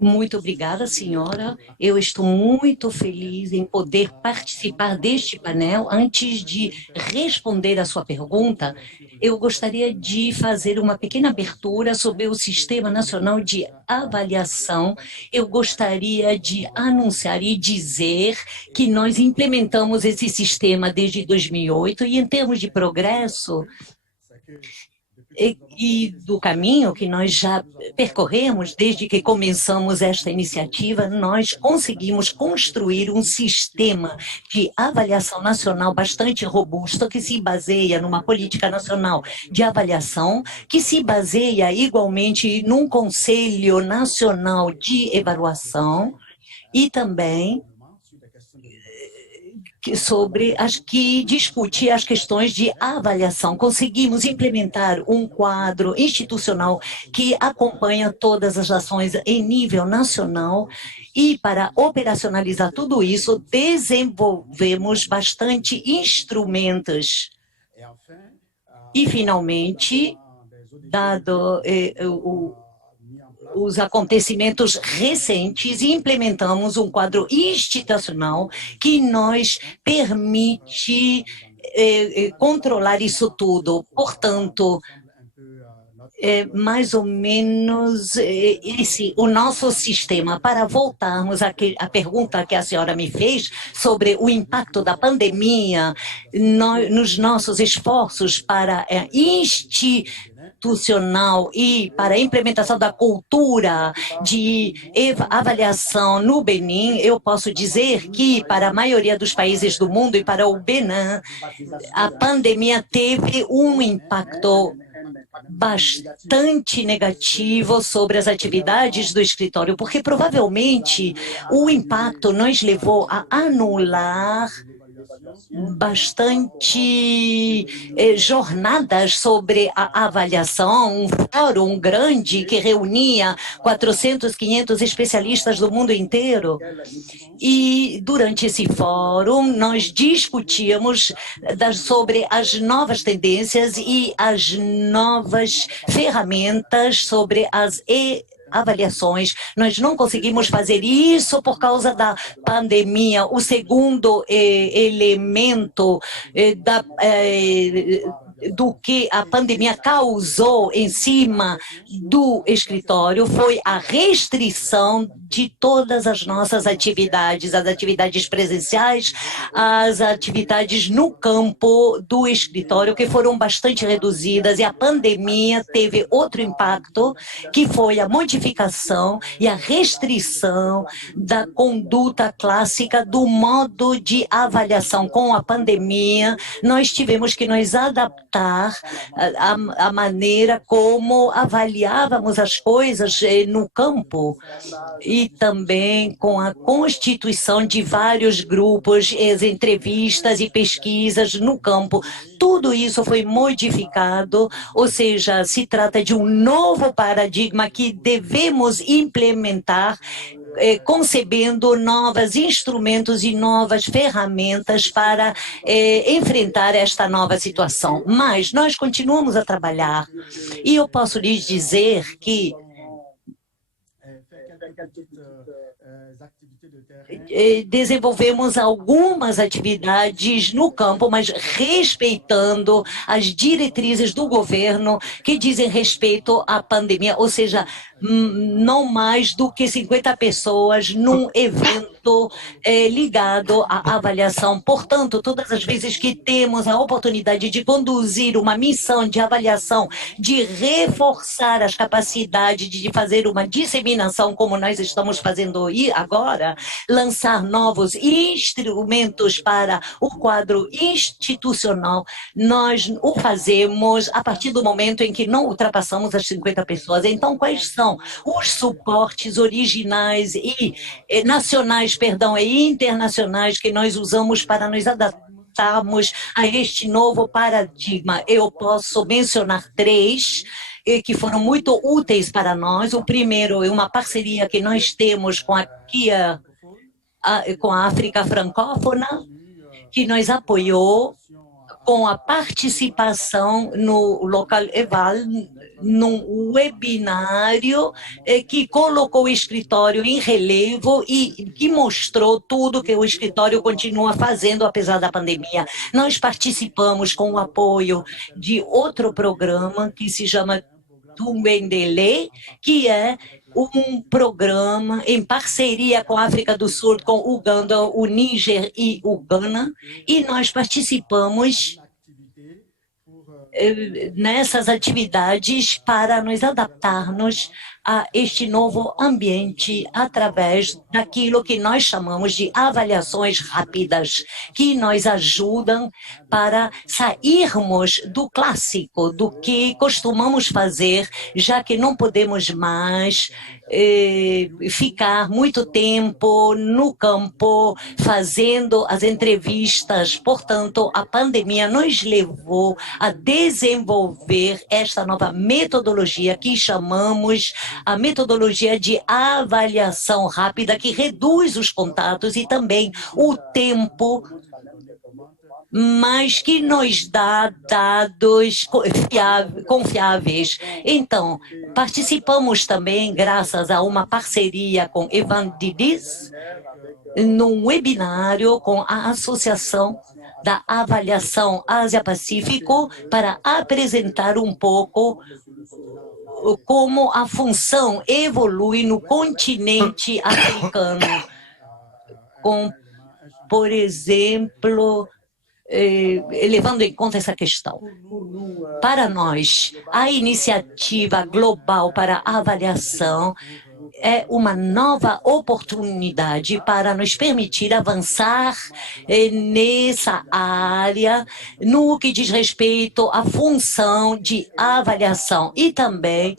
Muito obrigada, senhora. Eu estou muito feliz em poder participar deste painel. Antes de responder a sua pergunta, eu gostaria de fazer uma pequena abertura sobre o Sistema Nacional de Avaliação. Eu gostaria de anunciar e dizer que nós implementamos esse sistema desde 2008 e, em termos de progresso e do caminho que nós já percorremos desde que começamos esta iniciativa, nós conseguimos construir um sistema de avaliação nacional bastante robusto, que se baseia numa política nacional de avaliação, que se baseia igualmente num Conselho Nacional de Avaliação e também que discute as questões de avaliação. Conseguimos implementar um quadro institucional que acompanha todas as ações em nível nacional e, para operacionalizar tudo isso, desenvolvemos bastante instrumentos. E, finalmente, dado os acontecimentos recentes, implementamos um quadro institucional que nos permite controlar isso tudo. Portanto, mais ou menos o nosso sistema. Para voltarmos à pergunta que a senhora me fez sobre o impacto da pandemia nos nossos esforços para institucional e para a implementação da cultura de avaliação no Benin, eu posso dizer que para a maioria dos países do mundo e para o Benin, a pandemia teve um impacto bastante negativo sobre as atividades do escritório, porque provavelmente o impacto nos levou a anular bastante jornadas sobre a avaliação, um fórum grande que reunia 400, 500 especialistas do mundo inteiro. E durante esse fórum nós discutíamos sobre as novas tendências e as novas ferramentas sobre as avaliações. Nós não conseguimos fazer isso por causa da pandemia. O segundo elemento do que a pandemia causou em cima do escritório foi a restrição de todas as nossas atividades, as atividades presenciais, as atividades no campo do escritório, que foram bastante reduzidas, e a pandemia teve outro impacto, que foi a modificação e a restrição da conduta clássica do modo de avaliação. Com a pandemia, nós tivemos que nos adaptar a maneira como avaliávamos as coisas no campo, e também com a constituição de vários grupos, as entrevistas e pesquisas no campo. Tudo isso foi modificado, ou seja, se trata de um novo paradigma que devemos implementar, concebendo novos instrumentos e novas ferramentas para enfrentar esta nova situação. Mas nós continuamos a trabalhar, e eu posso lhes dizer que desenvolvemos algumas atividades no campo, mas respeitando as diretrizes do governo que dizem respeito à pandemia, ou seja, não mais do que 50 pessoas num evento ligado à avaliação. Portanto, todas as vezes que temos a oportunidade de conduzir uma missão de avaliação, de reforçar as capacidades, de fazer uma disseminação, como nós estamos fazendo agora, lançar novos instrumentos para o quadro institucional, nós o fazemos a partir do momento em que não ultrapassamos as 50 pessoas. Então, quais são os suportes originais e nacionais, e internacionais que nós usamos para nos adaptarmos a este novo paradigma? Eu posso mencionar 3 que foram muito úteis para nós. O primeiro é uma parceria que nós temos com a África Francófona, que nos apoiou com a participação no local EVAL, num webinário que colocou o escritório em relevo e que mostrou tudo que o escritório continua fazendo apesar da pandemia. Nós participamos com o apoio de outro programa que se chama Tumbendele, que é um programa em parceria com a África do Sul, com o Uganda, o Níger e o Ghana, e nós participamos nessas atividades para nos adaptarmos a este novo ambiente através daquilo que nós chamamos de avaliações rápidas, que nos ajudam para sairmos do clássico, do que costumamos fazer, já que não podemos mais ficar muito tempo no campo fazendo as entrevistas. Portanto, a pandemia nos levou a desenvolver esta nova metodologia que chamamos a metodologia de avaliação rápida, que reduz os contatos e também o tempo, mas que nos dá dados confiáveis. Então, participamos também, graças a uma parceria com Evan Didis, num webinário com a Associação da Avaliação Ásia-Pacífico, para apresentar um pouco como a função evolui no continente africano, com, por exemplo, levando em conta essa questão. Para nós, a iniciativa global para a avaliação é uma nova oportunidade para nos permitir avançar nessa área no que diz respeito à função de avaliação, e também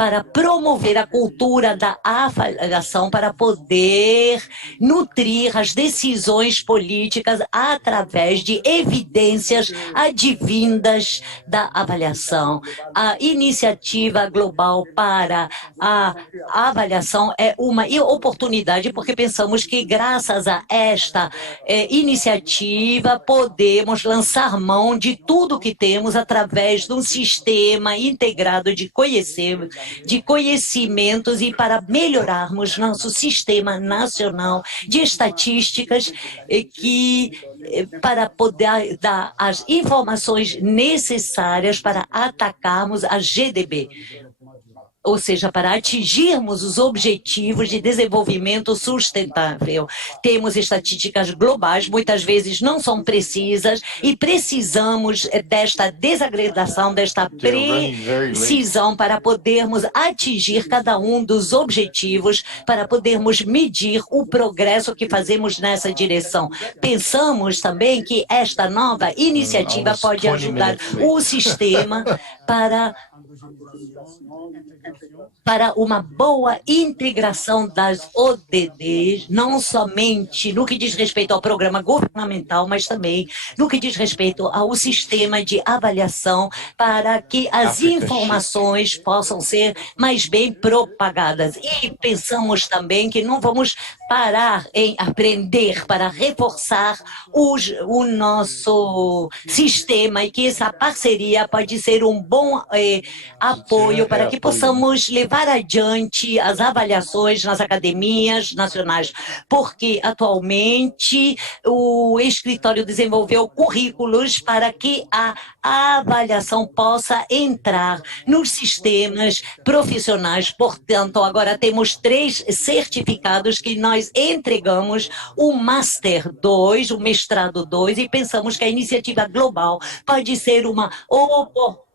para promover a cultura da avaliação, para poder nutrir as decisões políticas através de evidências advindas da avaliação. A iniciativa global para a avaliação é uma oportunidade, porque pensamos que, graças a esta iniciativa, podemos lançar mão de tudo que temos através de um sistema integrado de conhecimentos e para melhorarmos nosso sistema nacional de estatísticas para poder dar as informações necessárias para atacarmos a GDB. Ou seja, para atingirmos os objetivos de desenvolvimento sustentável. Temos estatísticas globais, muitas vezes não são precisas, e precisamos desta desagregação, desta precisão para podermos atingir cada um dos objetivos, para podermos medir o progresso que fazemos nessa direção. Pensamos também que esta nova iniciativa pode ajudar o sistema para uma boa integração das ODDs, não somente no que diz respeito ao programa governamental, mas também no que diz respeito ao sistema de avaliação, para que as informações possam ser mais bem propagadas. E pensamos também que não vamos parar em aprender para reforçar o nosso sistema, e que essa parceria pode ser um bom apoio para que possamos levar adiante as avaliações nas academias nacionais, porque atualmente o escritório desenvolveu currículos para que a avaliação possa entrar nos sistemas profissionais. Portanto, agora temos 3 certificados que nós entregamos, o Master 2, o Mestrado 2, e pensamos que a iniciativa global pode ser uma oportunidade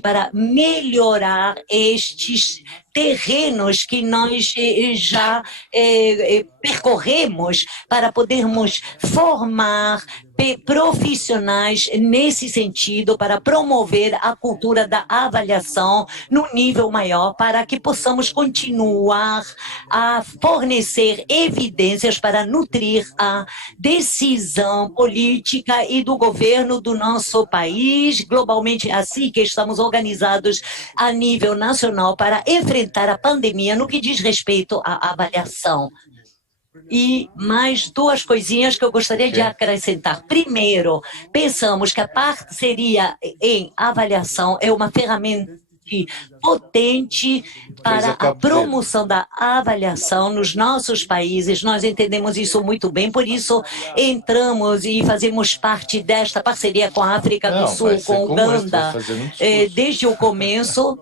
para melhorar estes terrenos que nós já percorremos, para podermos formar profissionais nesse sentido, para promover a cultura da avaliação no nível maior, para que possamos continuar a fornecer evidências para nutrir a decisão política e do governo do nosso país. Globalmente, assim que estamos organizados a nível nacional para enfrentar a pandemia no que diz respeito à avaliação. E mais 2 coisinhas que eu gostaria de acrescentar. Primeiro, pensamos que a parceria em avaliação é uma ferramenta potente para a promoção da avaliação nos nossos países. Nós entendemos isso muito bem, por isso entramos e fazemos parte desta parceria com a África do Sul, com Uganda, desde o começo,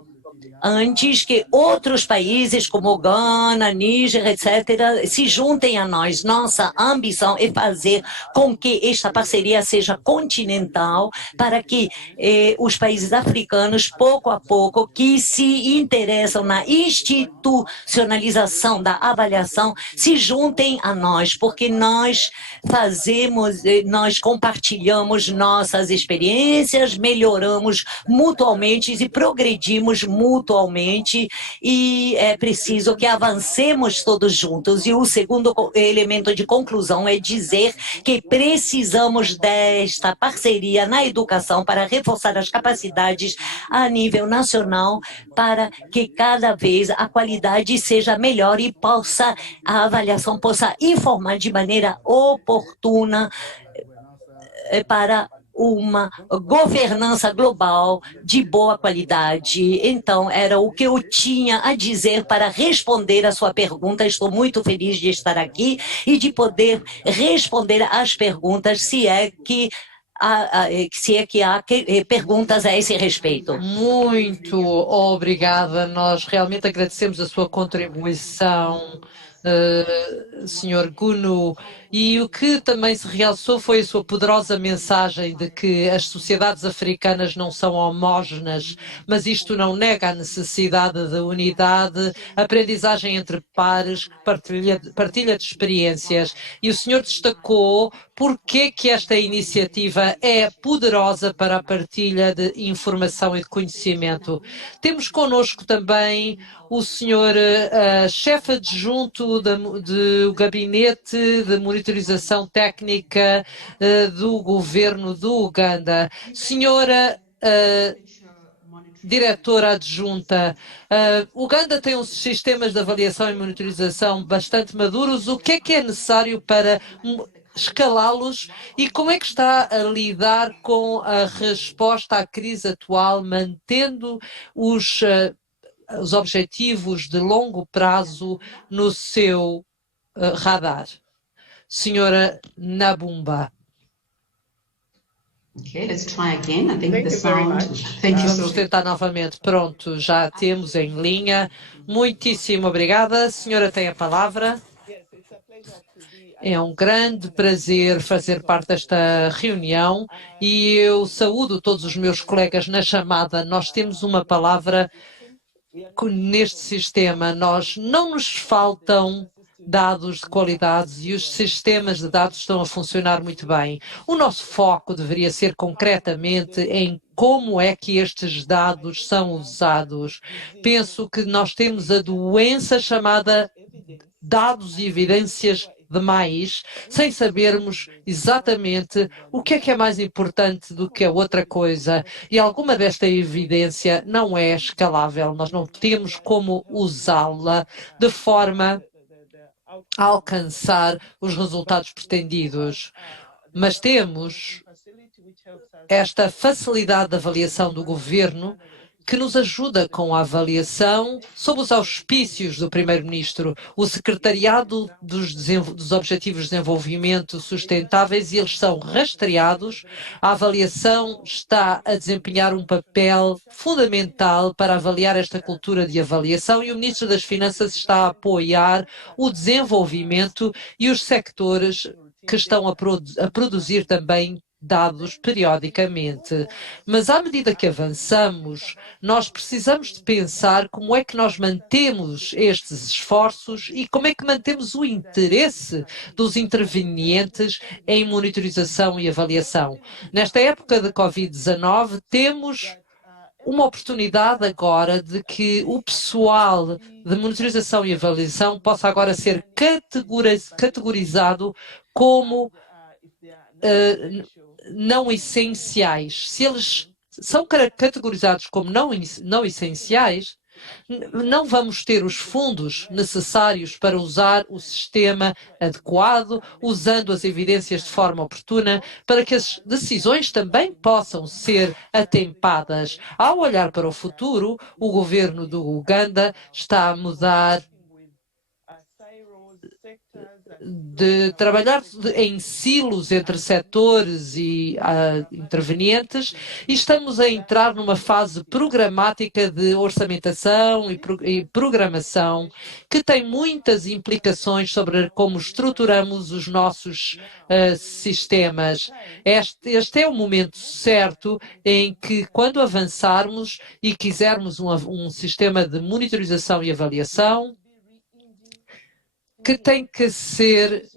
antes que outros países como Ghana, Níger, etc., se juntem a nós. Nossa ambição é fazer com que esta parceria seja continental, para que os países africanos, pouco a pouco, que se interessam na institucionalização da avaliação, se juntem a nós, porque nós compartilhamos nossas experiências, melhoramos mutuamente e progredimos mutuamente, e é preciso que avancemos todos juntos. E o segundo elemento de conclusão é dizer que precisamos desta parceria na educação para reforçar as capacidades a nível nacional, para que cada vez a qualidade seja melhor e a avaliação possa informar de maneira oportuna para uma governança global de boa qualidade. Então, era o que eu tinha a dizer para responder a sua pergunta. Estou muito feliz de estar aqui e de poder responder às perguntas, se é que há perguntas a esse respeito. Muito obrigada. Nós realmente agradecemos a sua contribuição Sr. Gunu, e o que também se realçou foi a sua poderosa mensagem de que as sociedades africanas não são homógenas, mas isto não nega a necessidade de unidade, aprendizagem entre pares, partilha de experiências. E o senhor destacou porque que esta iniciativa é poderosa para a partilha de informação e de conhecimento. Temos connosco também o senhor chefe adjunto do Gabinete de Monitorização Técnica do Governo do Uganda. Senhora diretora adjunta, Uganda tem uns sistemas de avaliação e monitorização bastante maduros. O que é necessário para escalá-los e como é que está a lidar com a resposta à crise atual, mantendo os objetivos de longo prazo no seu radar? Senhora Nabumba. Okay, let's try again. I think the sound. Thank you Vamos tentar novamente. Pronto, já temos em linha. Muitíssimo obrigada. A senhora tem a palavra. É um grande prazer fazer parte desta reunião e eu saúdo todos os meus colegas na chamada. Nós temos uma palavra neste sistema. Não nos faltam dados de qualidade e os sistemas de dados estão a funcionar muito bem. O nosso foco deveria ser concretamente em como é que estes dados são usados. Penso que nós temos a doença chamada dados e evidências demais, sem sabermos exatamente o que é mais importante do que a outra coisa. E alguma desta evidência não é escalável. Nós não temos como usá-la de forma a alcançar os resultados pretendidos. Mas temos esta facilidade de avaliação do governo que nos ajuda com a avaliação sob os auspícios do Primeiro-Ministro, o Secretariado dos Objetivos de Desenvolvimento Sustentáveis, e eles são rastreados. A avaliação está a desempenhar um papel fundamental para avaliar esta cultura de avaliação e o Ministro das Finanças está a apoiar o desenvolvimento e os sectores que estão a produzir também dados periodicamente. Mas à medida que avançamos, nós precisamos de pensar como é que nós mantemos estes esforços e como é que mantemos o interesse dos intervenientes em monitorização e avaliação. Nesta época de Covid-19, temos uma oportunidade agora de que o pessoal de monitorização e avaliação possa agora ser categorizado como não essenciais. Se eles são categorizados como não essenciais, não vamos ter os fundos necessários para usar o sistema adequado, usando as evidências de forma oportuna, para que as decisões também possam ser atempadas. Ao olhar para o futuro, o governo do Uganda está a mudar de trabalhar em silos entre setores e intervenientes e estamos a entrar numa fase programática de orçamentação e programação que tem muitas implicações sobre como estruturamos os nossos sistemas. Este é o momento certo em que, quando avançarmos e quisermos um sistema de monitorização e avaliação, que tem que ser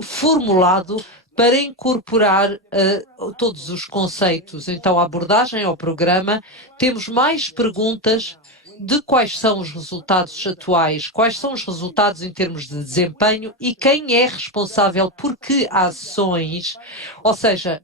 formulado para incorporar todos os conceitos. Então, a abordagem ao programa, temos mais perguntas de quais são os resultados atuais, quais são os resultados em termos de desempenho e quem é responsável por que ações, ou seja,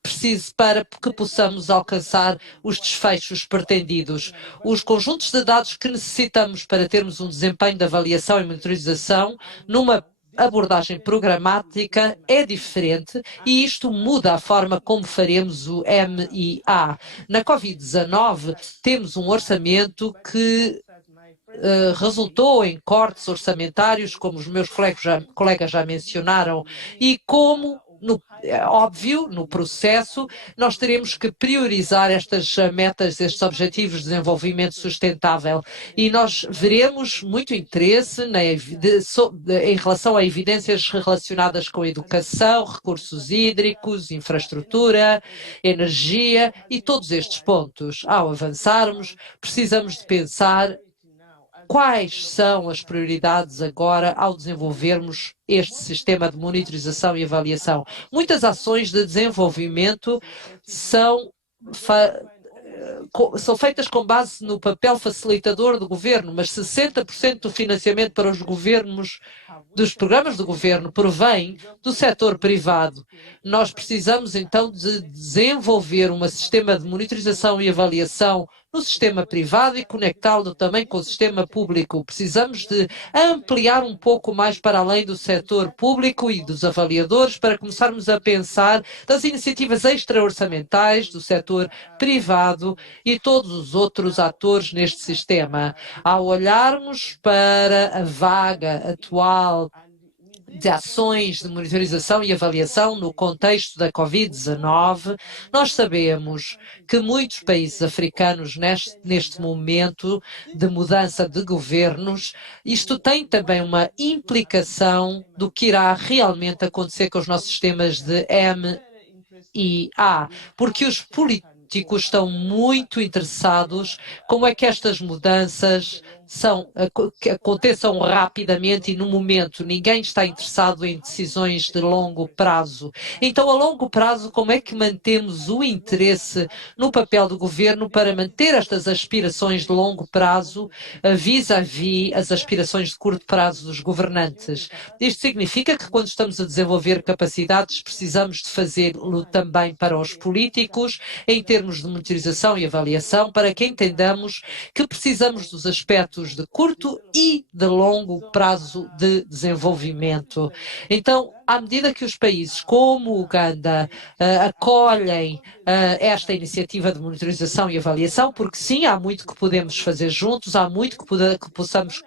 preciso para que possamos alcançar os desfechos pretendidos. Os conjuntos de dados que necessitamos para termos um desempenho de avaliação e monitorização numa abordagem programática é diferente e isto muda a forma como faremos o MIA. Na Covid-19 temos um orçamento que resultou em cortes orçamentários, como os meus colegas já mencionaram, e como É óbvio, no processo, nós teremos que priorizar estas metas, estes objetivos de desenvolvimento sustentável e nós veremos muito interesse em relação a evidências relacionadas com educação, recursos hídricos, infraestrutura, energia e todos estes pontos. Ao avançarmos, precisamos de pensar quais são as prioridades agora ao desenvolvermos este sistema de monitorização e avaliação. Muitas ações de desenvolvimento são feitas com base no papel facilitador do governo, mas 60% do financiamento para os governos, dos programas do governo, provém do setor privado. Nós precisamos então de desenvolver um sistema de monitorização e avaliação no sistema privado e conectá-lo também com o sistema público. Precisamos de ampliar um pouco mais para além do setor público e dos avaliadores para começarmos a pensar das iniciativas extra-orçamentais do setor privado e todos os outros atores neste sistema. Ao olharmos para a vaga atual de ações de monitorização e avaliação no contexto da Covid-19, nós sabemos que muitos países africanos neste momento de mudança de governos, isto tem também uma implicação do que irá realmente acontecer com os nossos sistemas de MIA, porque os políticos estão muito interessados como é que estas mudanças que aconteçam rapidamente e no momento. Ninguém está interessado em decisões de longo prazo. Então, a longo prazo, como é que mantemos o interesse no papel do governo para manter estas aspirações de longo prazo vis-à-vis as aspirações de curto prazo dos governantes? Isto significa que quando estamos a desenvolver capacidades, precisamos de fazê-lo também para os políticos, em termos de monitorização e avaliação, para que entendamos que precisamos dos aspectos de curto e de longo prazo de desenvolvimento. Então, à medida que os países como o Uganda acolhem esta iniciativa de monitorização e avaliação, porque sim, há muito que podemos fazer juntos, há muito que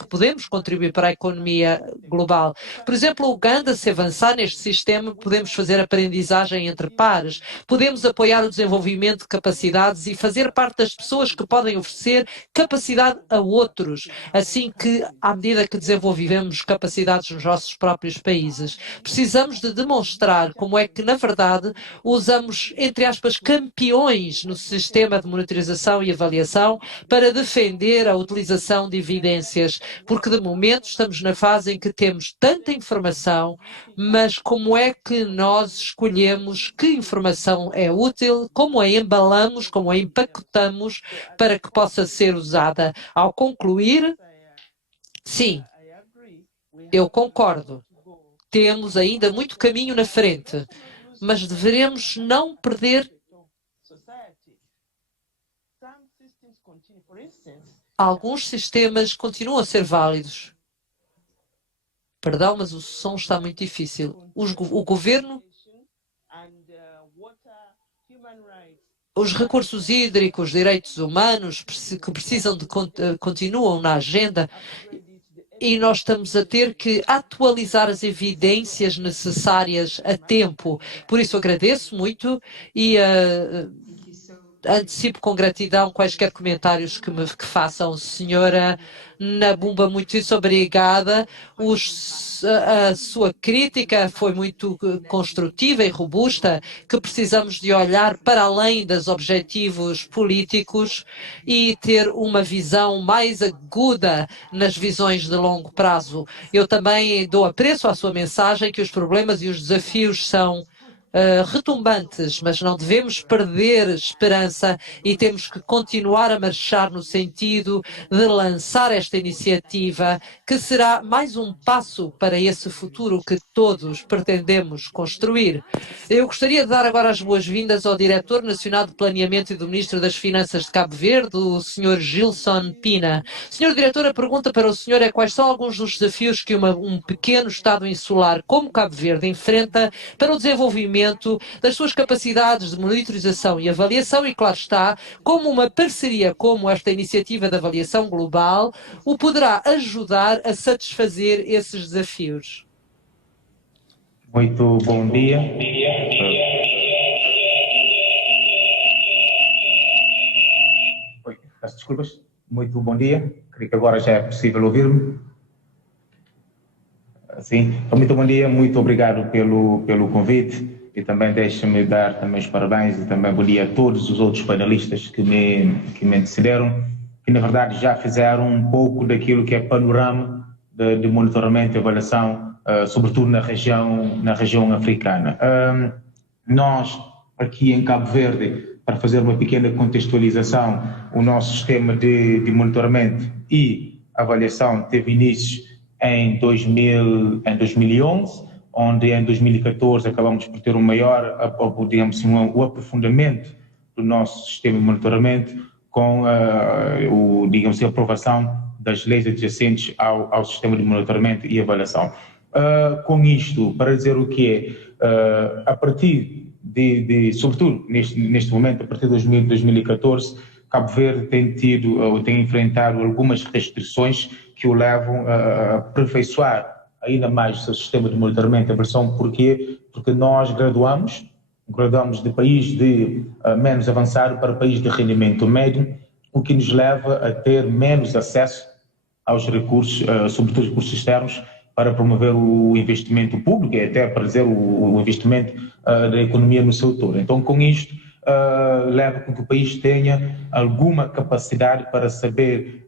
podemos contribuir para a economia global. Por exemplo, o Uganda, se avançar neste sistema, podemos fazer aprendizagem entre pares, podemos apoiar o desenvolvimento de capacidades e fazer parte das pessoas que podem oferecer capacidade a outros, assim que, à medida que desenvolvemos capacidades nos nossos próprios países. Precisamos de demonstrar como é que, na verdade, usamos, entre aspas, campeões no sistema de monitorização e avaliação para defender a utilização de evidências, porque de momento estamos na fase em que temos tanta informação, mas como é que nós escolhemos que informação é útil, como a embalamos, como a empacotamos para que possa ser usada. Ao concluir, sim, eu concordo. Temos ainda muito caminho na frente, mas deveremos não perder. Alguns sistemas continuam a ser válidos. Perdão, mas o som está muito difícil. O governo, os recursos hídricos, direitos humanos, que precisam continuam na agenda. E nós estamos a ter que atualizar as evidências necessárias a tempo. Por isso agradeço muito e antecipo com gratidão quaisquer comentários que façam. Senhora Nabumba, muitíssimo obrigada. A sua crítica foi muito construtiva e robusta, que precisamos de olhar para além dos objetivos políticos e ter uma visão mais aguda nas visões de longo prazo. Eu também dou apreço à sua mensagem que os problemas e os desafios são retumbantes, mas não devemos perder esperança e temos que continuar a marchar no sentido de lançar esta iniciativa, que será mais um passo para esse futuro que todos pretendemos construir. Eu gostaria de dar agora as boas-vindas ao Diretor Nacional de Planeamento e do Ministro das Finanças de Cabo Verde, o Sr. Gilson Pina. Senhor Diretor, a pergunta para o senhor é quais são alguns dos desafios que um pequeno Estado insular como Cabo Verde enfrenta para o desenvolvimento das suas capacidades de monitorização e avaliação e, claro está, como uma parceria como esta iniciativa de avaliação global o poderá ajudar a satisfazer esses desafios. Muito bom dia. Oi, peço desculpas. Muito bom dia. Creio que agora já é possível ouvir-me. Sim, muito bom dia. Muito obrigado pelo convite e também deixa-me dar também os parabéns e também bom dia a todos os outros panelistas que me antecederam, que na verdade já fizeram um pouco daquilo que é panorama de monitoramento e avaliação, sobretudo na região africana. Nós, aqui em Cabo Verde, para fazer uma pequena contextualização, o nosso sistema de monitoramento e avaliação teve início em 2011, onde em 2014 acabamos por ter um maior, digamos assim, o aprofundamento do nosso sistema de monitoramento com digamos assim, a aprovação das leis adjacentes ao sistema de monitoramento e avaliação. Com isto, para dizer o que é, a partir sobretudo neste momento, a partir de 2014, Cabo Verde tem enfrentado algumas restrições que o levam a aperfeiçoar ainda mais o seu sistema de monitoramento e avaliação. Porquê? Porque nós graduamos de país de menos avançado para país de rendimento médio, o que nos leva a ter menos acesso aos recursos, sobretudo recursos externos, para promover o investimento público e até para dizer o investimento da economia no seu todo. Então, com isto, leva com que o país tenha alguma capacidade para saber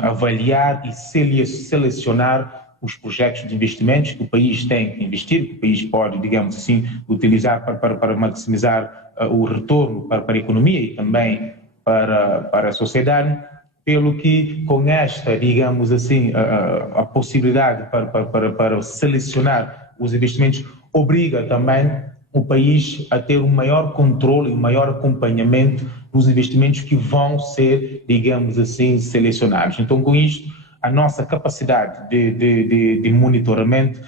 avaliar e selecionar os projetos de investimentos que o país tem que investir, que o país pode, digamos assim, utilizar para maximizar o retorno para a economia e também para a sociedade, pelo que com esta, digamos assim, a possibilidade para selecionar os investimentos obriga também o país a ter um maior controle e um maior acompanhamento dos investimentos que vão ser, digamos assim, selecionados. Então, com isto, a nossa capacidade de monitoramento,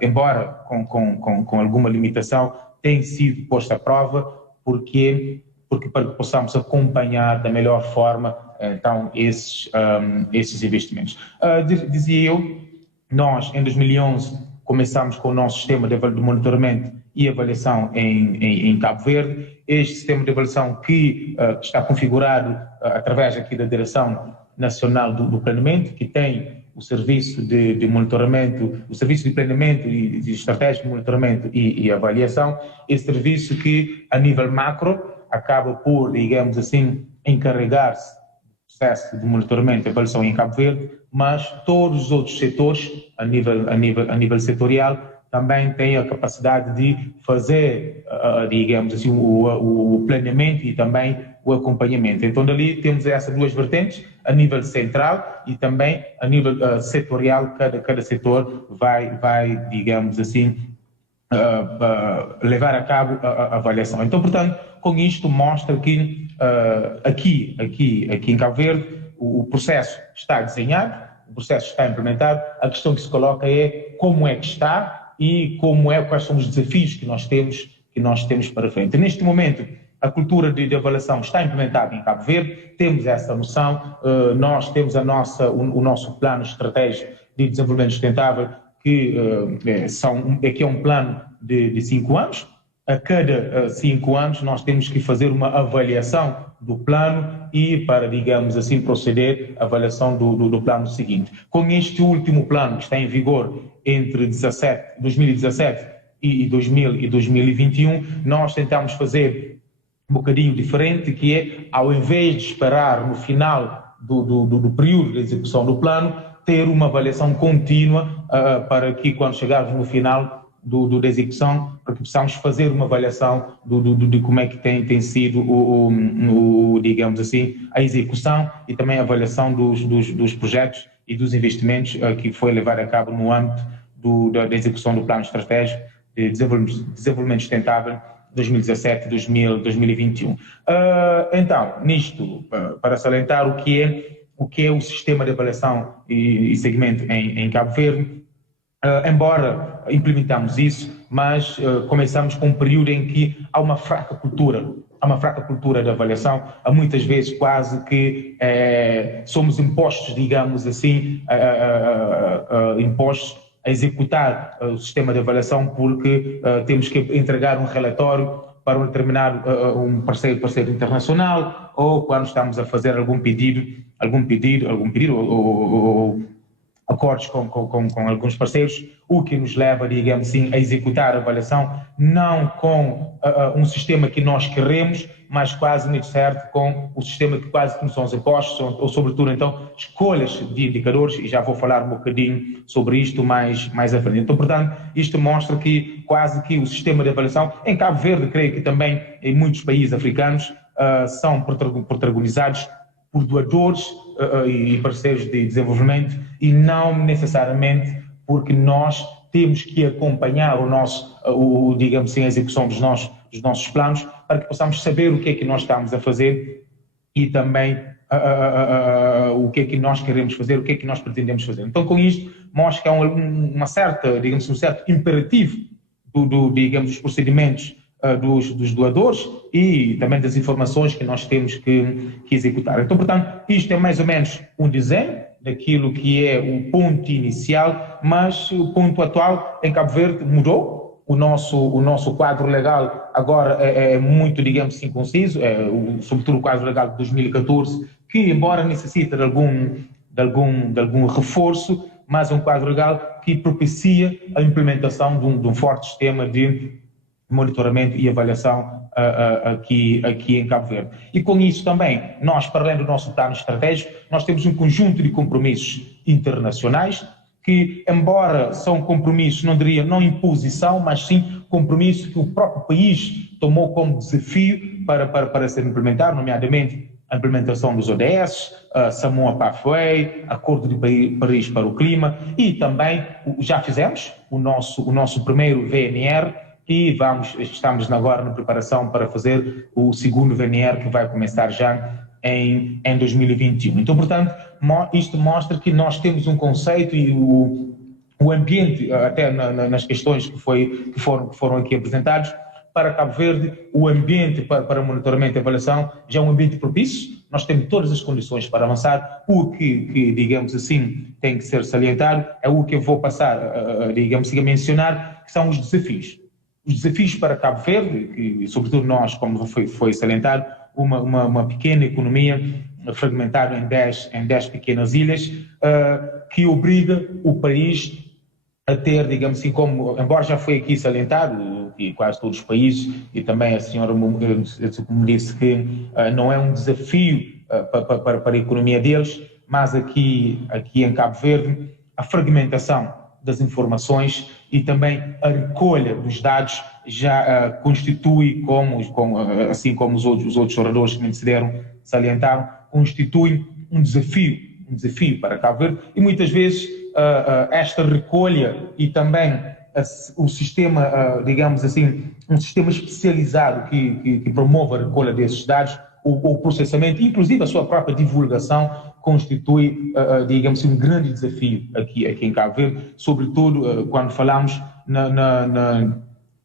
embora com alguma limitação, tem sido posta à prova, porque para que possamos acompanhar da melhor forma, então, esses investimentos. Dizia eu, nós, em 2011, começámos com o nosso sistema de monitoramento e avaliação em Cabo Verde. Este sistema de avaliação que está configurado através aqui da Direção Nacional do Planeamento, que tem o serviço de monitoramento, o serviço de planeamento e de estratégia de monitoramento e avaliação, esse serviço que, a nível macro, acaba por, digamos assim, encarregar-se do processo de monitoramento e avaliação em Cabo Verde, mas todos os outros setores, a nível setorial, também têm a capacidade de fazer, digamos assim, o planeamento e também o acompanhamento. Então, dali temos essas duas vertentes, a nível central e também a nível setorial. Cada setor vai, digamos assim, levar a cabo a avaliação. Então, portanto, com isto mostra que aqui em Cabo Verde o processo está desenhado, o processo está implementado, a questão que se coloca é como é que está e quais são os desafios que nós temos para frente. Neste momento, a cultura de avaliação está implementada em Cabo Verde, temos essa noção, nós temos o nosso plano estratégico de desenvolvimento sustentável, que é um plano de 5 anos. A cada 5 anos nós temos que fazer uma avaliação do plano e para, digamos assim, proceder à avaliação do plano seguinte. Com este último plano que está em vigor entre 2017 e 2021, nós tentamos fazer um bocadinho diferente, que é, ao invés de esperar no final do período de execução do plano, ter uma avaliação contínua para que, quando chegarmos no final da execução, para que possamos fazer uma avaliação de como é que tem sido, digamos assim, a execução e também a avaliação dos projetos e dos investimentos que foi levado a cabo no âmbito da execução do Plano Estratégico de Desenvolvimento Sustentável 2017-2021. Então, nisto, para salientar o que é o sistema de avaliação e segmento em Cabo Verde, embora implementamos isso, mas começamos com um período em que há uma fraca cultura de avaliação, há muitas vezes quase que somos impostos, digamos assim, impostos a executar o sistema de avaliação porque temos que entregar um relatório para um determinado um parceiro internacional, ou quando estamos a fazer algum pedido ou acordos com alguns parceiros, o que nos leva, digamos assim, a executar a avaliação não com um sistema que nós queremos, mas quase muito certo com o sistema que quase que nos são impostos, ou sobretudo então escolhas de indicadores, e já vou falar um bocadinho sobre isto mais à frente. Então, portanto, isto mostra que quase que o sistema de avaliação, em Cabo Verde, creio que também em muitos países africanos, são protagonizados por doadores e parceiros de desenvolvimento, e não necessariamente porque nós temos que acompanhar digamos assim, a execução dos nossos planos, para que possamos saber o que é que nós estamos a fazer e também o que é que nós queremos fazer, o que é que nós pretendemos fazer. Então, com isto, mostra que há uma certa, digamos, um certo imperativo digamos, dos procedimentos dos doadores e também das informações que nós temos que executar. Então, portanto, isto é mais ou menos um desenho daquilo que é o ponto inicial, mas o ponto atual em Cabo Verde mudou. O nosso quadro legal agora é muito, digamos assim, conciso, sobretudo o quadro legal de 2014, que, embora necessite de algum reforço, mas é um quadro legal que propicia a implementação de um forte sistema de monitoramento e avaliação aqui em Cabo Verde. E com isso também, nós, para além do nosso plano estratégico, nós temos um conjunto de compromissos internacionais que, embora são compromissos, não imposição, mas sim compromissos que o próprio país tomou como desafio para ser implementado, nomeadamente a implementação dos ODS, Samoa Pathway, Acordo de Paris para o Clima, e também já fizemos o nosso primeiro VNR, e estamos agora na preparação para fazer o segundo VNR, que vai começar já em 2021. Então, portanto, isto mostra que nós temos um conceito e o ambiente, até nas questões que foram aqui apresentados, para Cabo Verde, o ambiente para monitoramento e avaliação já é um ambiente propício. Nós temos todas as condições para avançar. O que digamos assim, tem que ser salientado é o que eu vou passar, digamos assim, a mencionar, que são os desafios. Os desafios para Cabo Verde, que sobretudo nós, como foi salientado, uma pequena economia fragmentada em 10 pequenas ilhas, que obriga o país a ter, digamos assim, embora já foi aqui salientado, e quase todos os países, e também a senhora me disse que não é um desafio para a economia deles, mas aqui em Cabo Verde, a fragmentação das informações e também a recolha dos dados já constitui, assim como os outros oradores que me antecederam salientaram, constitui um desafio para Cabo Verde, e muitas vezes esta recolha e também o sistema, digamos assim, um sistema especializado que promove a recolha desses dados, o processamento, inclusive a sua própria divulgação, constitui, digamos assim, um grande desafio aqui em Cabo Verde, sobretudo quando falamos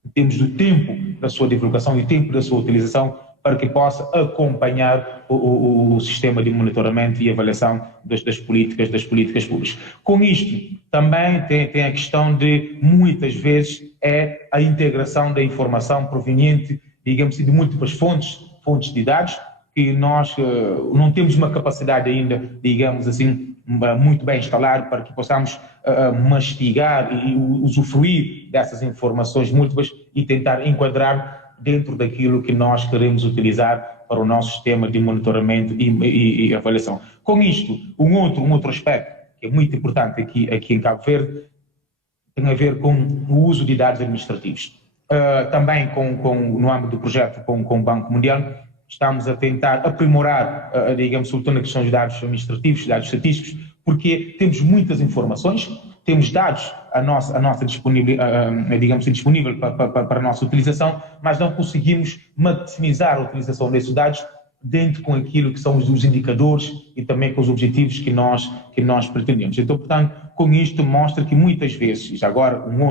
em termos do tempo da sua divulgação e tempo da sua utilização, para que possa acompanhar o sistema de monitoramento e avaliação das políticas públicas. Com isto, também tem a questão de, muitas vezes, a integração da informação proveniente, digamos assim, de múltiplas fontes de dados, que nós não temos uma capacidade ainda, digamos assim, muito bem instalada para que possamos mastigar e usufruir dessas informações múltiplas e tentar enquadrar dentro daquilo que nós queremos utilizar para o nosso sistema de monitoramento e avaliação. Com isto, um outro aspecto que é muito importante aqui em Cabo Verde tem a ver com o uso de dados administrativos. Também no âmbito do projeto com o Banco Mundial, estamos a tentar aprimorar, digamos, sobretudo na questão de dados administrativos, dados estatísticos, porque temos muitas informações, temos dados a nossa disponível para a nossa utilização, mas não conseguimos maximizar a utilização desses dados dentro com aquilo que são os indicadores e também com os objetivos que nós pretendemos. Então, portanto, com isto mostra que muitas vezes, já agora um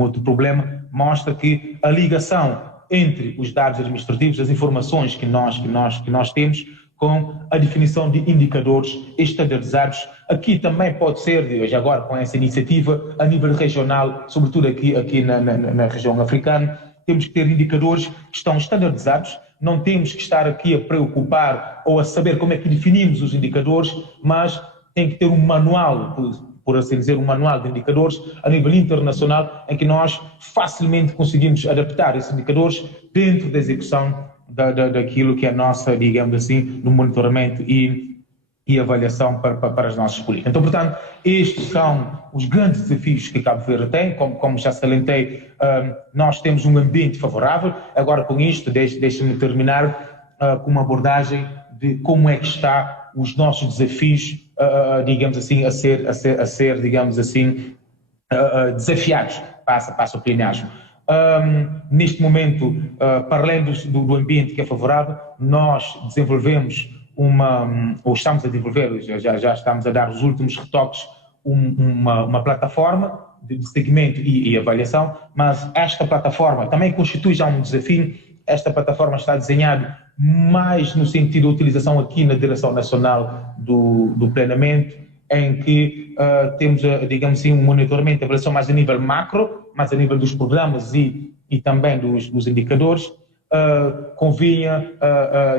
outro problema, mostra que a ligação entre os dados administrativos, as informações que nós temos, com a definição de indicadores estandarizados. Aqui também pode ser, já agora com essa iniciativa, a nível regional, sobretudo aqui na região africana, temos que ter indicadores que estão estandarizados, não temos que estar aqui a preocupar ou a saber como é que definimos os indicadores, mas tem que ter um manual, por assim dizer, um manual de indicadores a nível internacional, em que nós facilmente conseguimos adaptar esses indicadores dentro da execução daquilo que é a nossa, digamos assim, no monitoramento e avaliação para as nossas políticas. Então, portanto, estes são os grandes desafios que Cabo Verde tem. Como já salientei, nós temos um ambiente favorável. Agora, com isto, deixe-me terminar com uma abordagem de como é que está os nossos desafios, digamos assim, a ser digamos assim, desafiados. Passa o plenagem. Neste momento, para além do ambiente que é favorável, nós desenvolvemos ou estamos a desenvolver, já estamos a dar os últimos retoques, uma plataforma de segmento e avaliação, mas esta plataforma também constitui já um desafio. Esta plataforma está desenhada mais no sentido de utilização aqui na Direção Nacional do Planeamento, em que temos, digamos assim, um monitoramento e avaliação mais a nível macro, mais a nível dos programas e também dos indicadores. Convinha,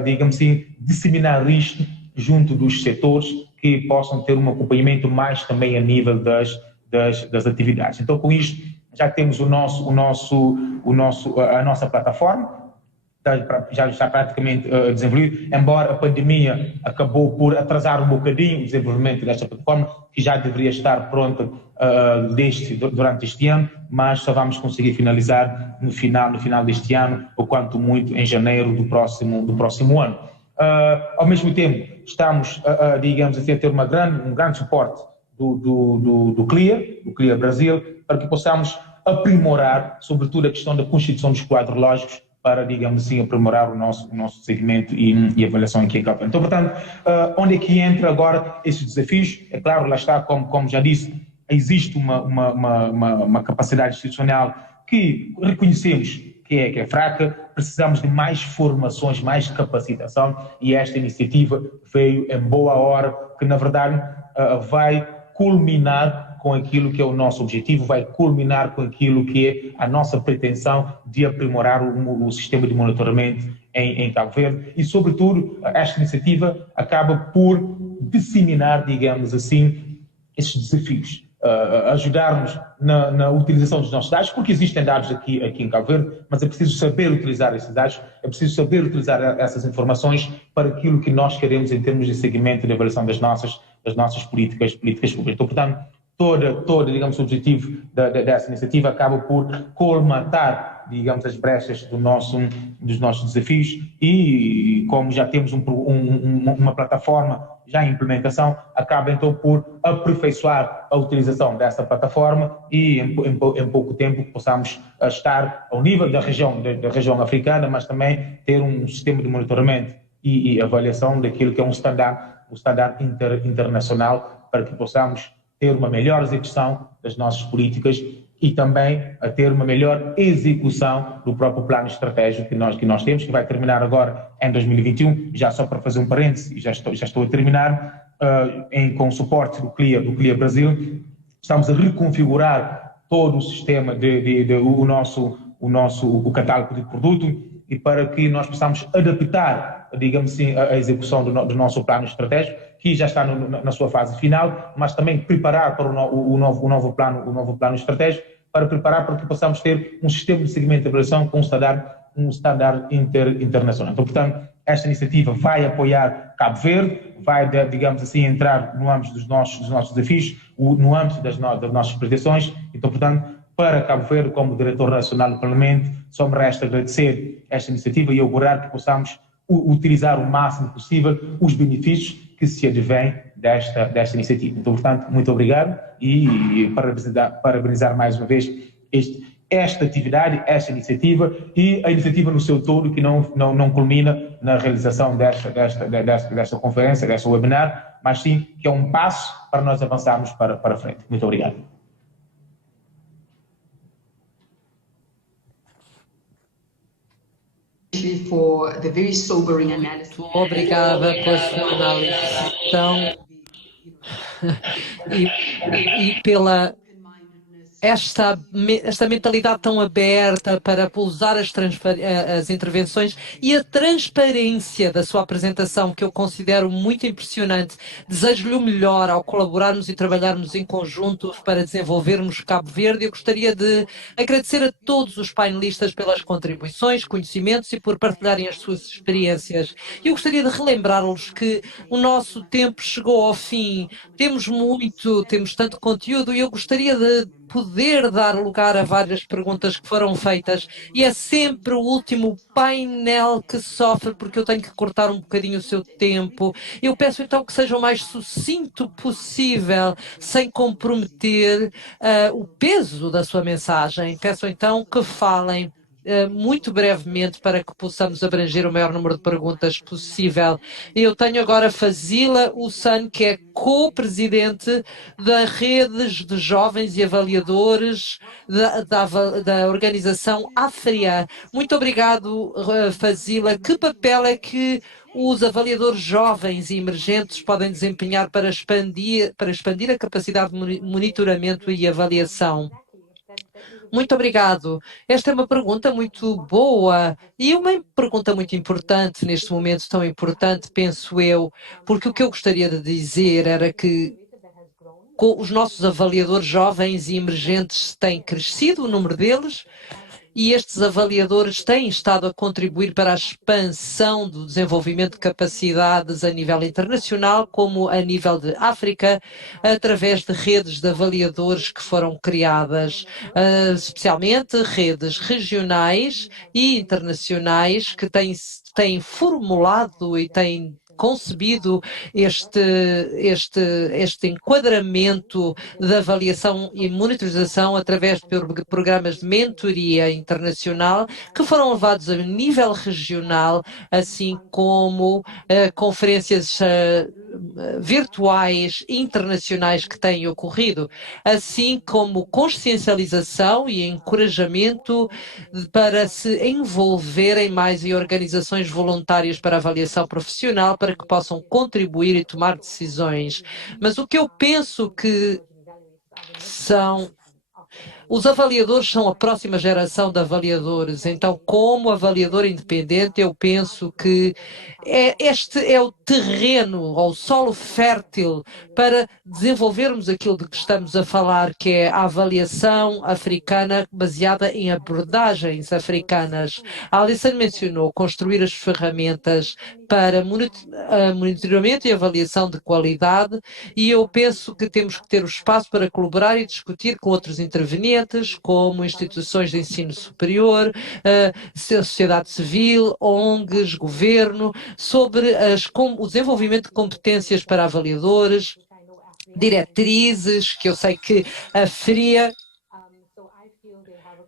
digamos assim, disseminar isto junto dos setores que possam ter um acompanhamento mais também a nível das atividades. Então, com isto, já temos a nossa plataforma, já está praticamente desenvolvido, embora a pandemia acabou por atrasar um bocadinho o desenvolvimento desta plataforma, que já deveria estar pronta durante este ano, mas só vamos conseguir finalizar no final deste ano, ou quanto muito em janeiro do próximo ano. Ao mesmo tempo, estamos, digamos assim, a ter um grande suporte do CLIA Brasil, para que possamos aprimorar, sobretudo, a questão da constituição dos quadros lógicos, para, digamos assim, aprimorar o nosso segmento e avaliação aqui em Cabo Verde. Então, portanto, onde é que entra agora esses desafios? É claro, lá está, como já disse, existe uma capacidade institucional que reconhecemos que é fraca, precisamos de mais formações, mais capacitação, e esta iniciativa veio em boa hora, que na verdade vai culminar com aquilo que é o nosso objetivo, vai culminar com aquilo que é a nossa pretensão de aprimorar o sistema de monitoramento em Cabo Verde, e sobretudo esta iniciativa acaba por disseminar, digamos assim, esses desafios, ajudar-nos na utilização dos nossos dados, porque existem dados aqui em Cabo Verde, mas é preciso saber utilizar esses dados, é preciso saber utilizar essas informações para aquilo que nós queremos em termos de segmento de avaliação das nossas políticas públicas. Então, portanto, todo, digamos, o objetivo dessa iniciativa acaba por colmatar, digamos, as brechas dos nossos desafios, e como já temos uma plataforma já em implementação, acaba então por aperfeiçoar a utilização dessa plataforma e em pouco tempo possamos estar ao nível da região africana, mas também ter um sistema de monitoramento e avaliação daquilo que é um standard internacional, para que possamos ter uma melhor execução das nossas políticas e também a ter uma melhor execução do próprio plano estratégico que nós temos, que vai terminar agora em 2021. Já só para fazer um parêntese, e já estou a terminar, com o suporte do CLIA Brasil, estamos a reconfigurar todo o sistema, o catálogo de produto, e para que nós possamos adaptar, digamos assim, a execução do nosso plano estratégico, que já está na sua fase final, mas também preparar para o novo plano estratégico, para preparar para que possamos ter um sistema de segmento de avaliação com um standard internacional. Então, portanto, esta iniciativa vai apoiar Cabo Verde, vai, digamos assim, entrar no âmbito dos nossos desafios, no âmbito das nossas pretensões. Então, portanto, para Cabo Verde, como diretor nacional do Parlamento, só me resta agradecer esta iniciativa e augurar que possamos utilizar o máximo possível os benefícios que se advêm desta iniciativa. Então, portanto, muito obrigado e parabenizar mais uma vez esta atividade, esta iniciativa e a iniciativa no seu todo, que não culmina na realização desta conferência, desta webinar, mas sim que é um passo para nós avançarmos para frente. Muito obrigado. for the very sobering analysis. Muito obrigada pela sua análise tão e pela esta mentalidade tão aberta para usar as intervenções e a transparência da sua apresentação, que eu considero muito impressionante. Desejo-lhe o melhor ao colaborarmos e trabalharmos em conjunto para desenvolvermos Cabo Verde. Eu gostaria de agradecer a todos os painelistas pelas contribuições, conhecimentos e por partilharem as suas experiências. Eu gostaria de relembrar-los que o nosso tempo chegou ao fim. Temos tanto conteúdo e eu gostaria de poder dar lugar a várias perguntas que foram feitas e é sempre o último painel que sofre porque eu tenho que cortar um bocadinho o seu tempo. Eu peço então que seja o mais sucinto possível, sem comprometer o peso da sua mensagem. Peço então que falem muito brevemente para que possamos abranger o maior número de perguntas possível. Eu tenho agora Fazila Hussan, que é co-presidente da Redes de Jovens e Avaliadores da organização AFRIA. Muito obrigado, Fazila. Que papel é que os avaliadores jovens e emergentes podem desempenhar para expandir a capacidade de monitoramento e avaliação? Muito obrigado. Esta é uma pergunta muito boa e uma pergunta muito importante neste momento tão importante, penso eu, porque o que eu gostaria de dizer era que os nossos avaliadores jovens e emergentes têm crescido, o número deles, e estes avaliadores têm estado a contribuir para a expansão do desenvolvimento de capacidades a nível internacional, como a nível de África, através de redes de avaliadores que foram criadas, especialmente redes regionais e internacionais que têm formulado e têm concebido este enquadramento de avaliação e monitorização através de programas de mentoria internacional que foram levados a nível regional, assim como conferências virtuais internacionais que têm ocorrido, assim como consciencialização e encorajamento para se envolverem mais em organizações voluntárias para avaliação profissional, para que possam contribuir e tomar decisões. Mas o que eu penso que os avaliadores são a próxima geração de avaliadores, então como avaliador independente eu penso que este é o terreno, ou o solo fértil para desenvolvermos aquilo de que estamos a falar, que é a avaliação africana baseada em abordagens africanas. A Alison mencionou construir as ferramentas para monitoramento e avaliação de qualidade e eu penso que temos que ter o espaço para colaborar e discutir com outros intervenientes, como instituições de ensino superior, sociedade civil, ONGs, governo, sobre o desenvolvimento de competências para avaliadores, diretrizes, que eu sei que a FRIA,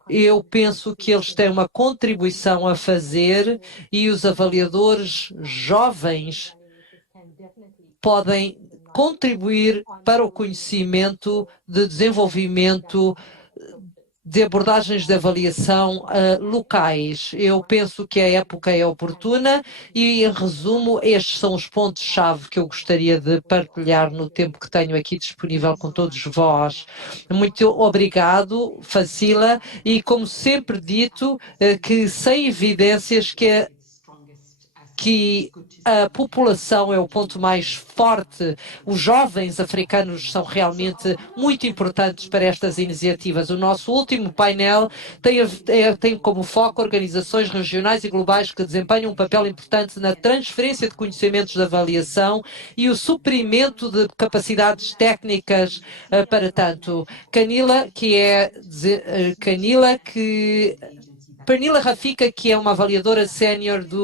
eu penso que eles têm uma contribuição a fazer e os avaliadores jovens podem contribuir para o conhecimento de desenvolvimento de abordagens de avaliação locais. Eu penso que a época é oportuna e, em resumo, estes são os pontos-chave que eu gostaria de partilhar no tempo que tenho aqui disponível com todos vós. Muito obrigado, Fazila, e como sempre dito, que sem evidências que a população é o ponto mais forte. Os jovens africanos são realmente muito importantes para estas iniciativas. O nosso último painel tem como foco organizações regionais e globais que desempenham um papel importante na transferência de conhecimentos de avaliação e o suprimento de capacidades técnicas para tanto. Pernilla Rafika, que é uma avaliadora sénior da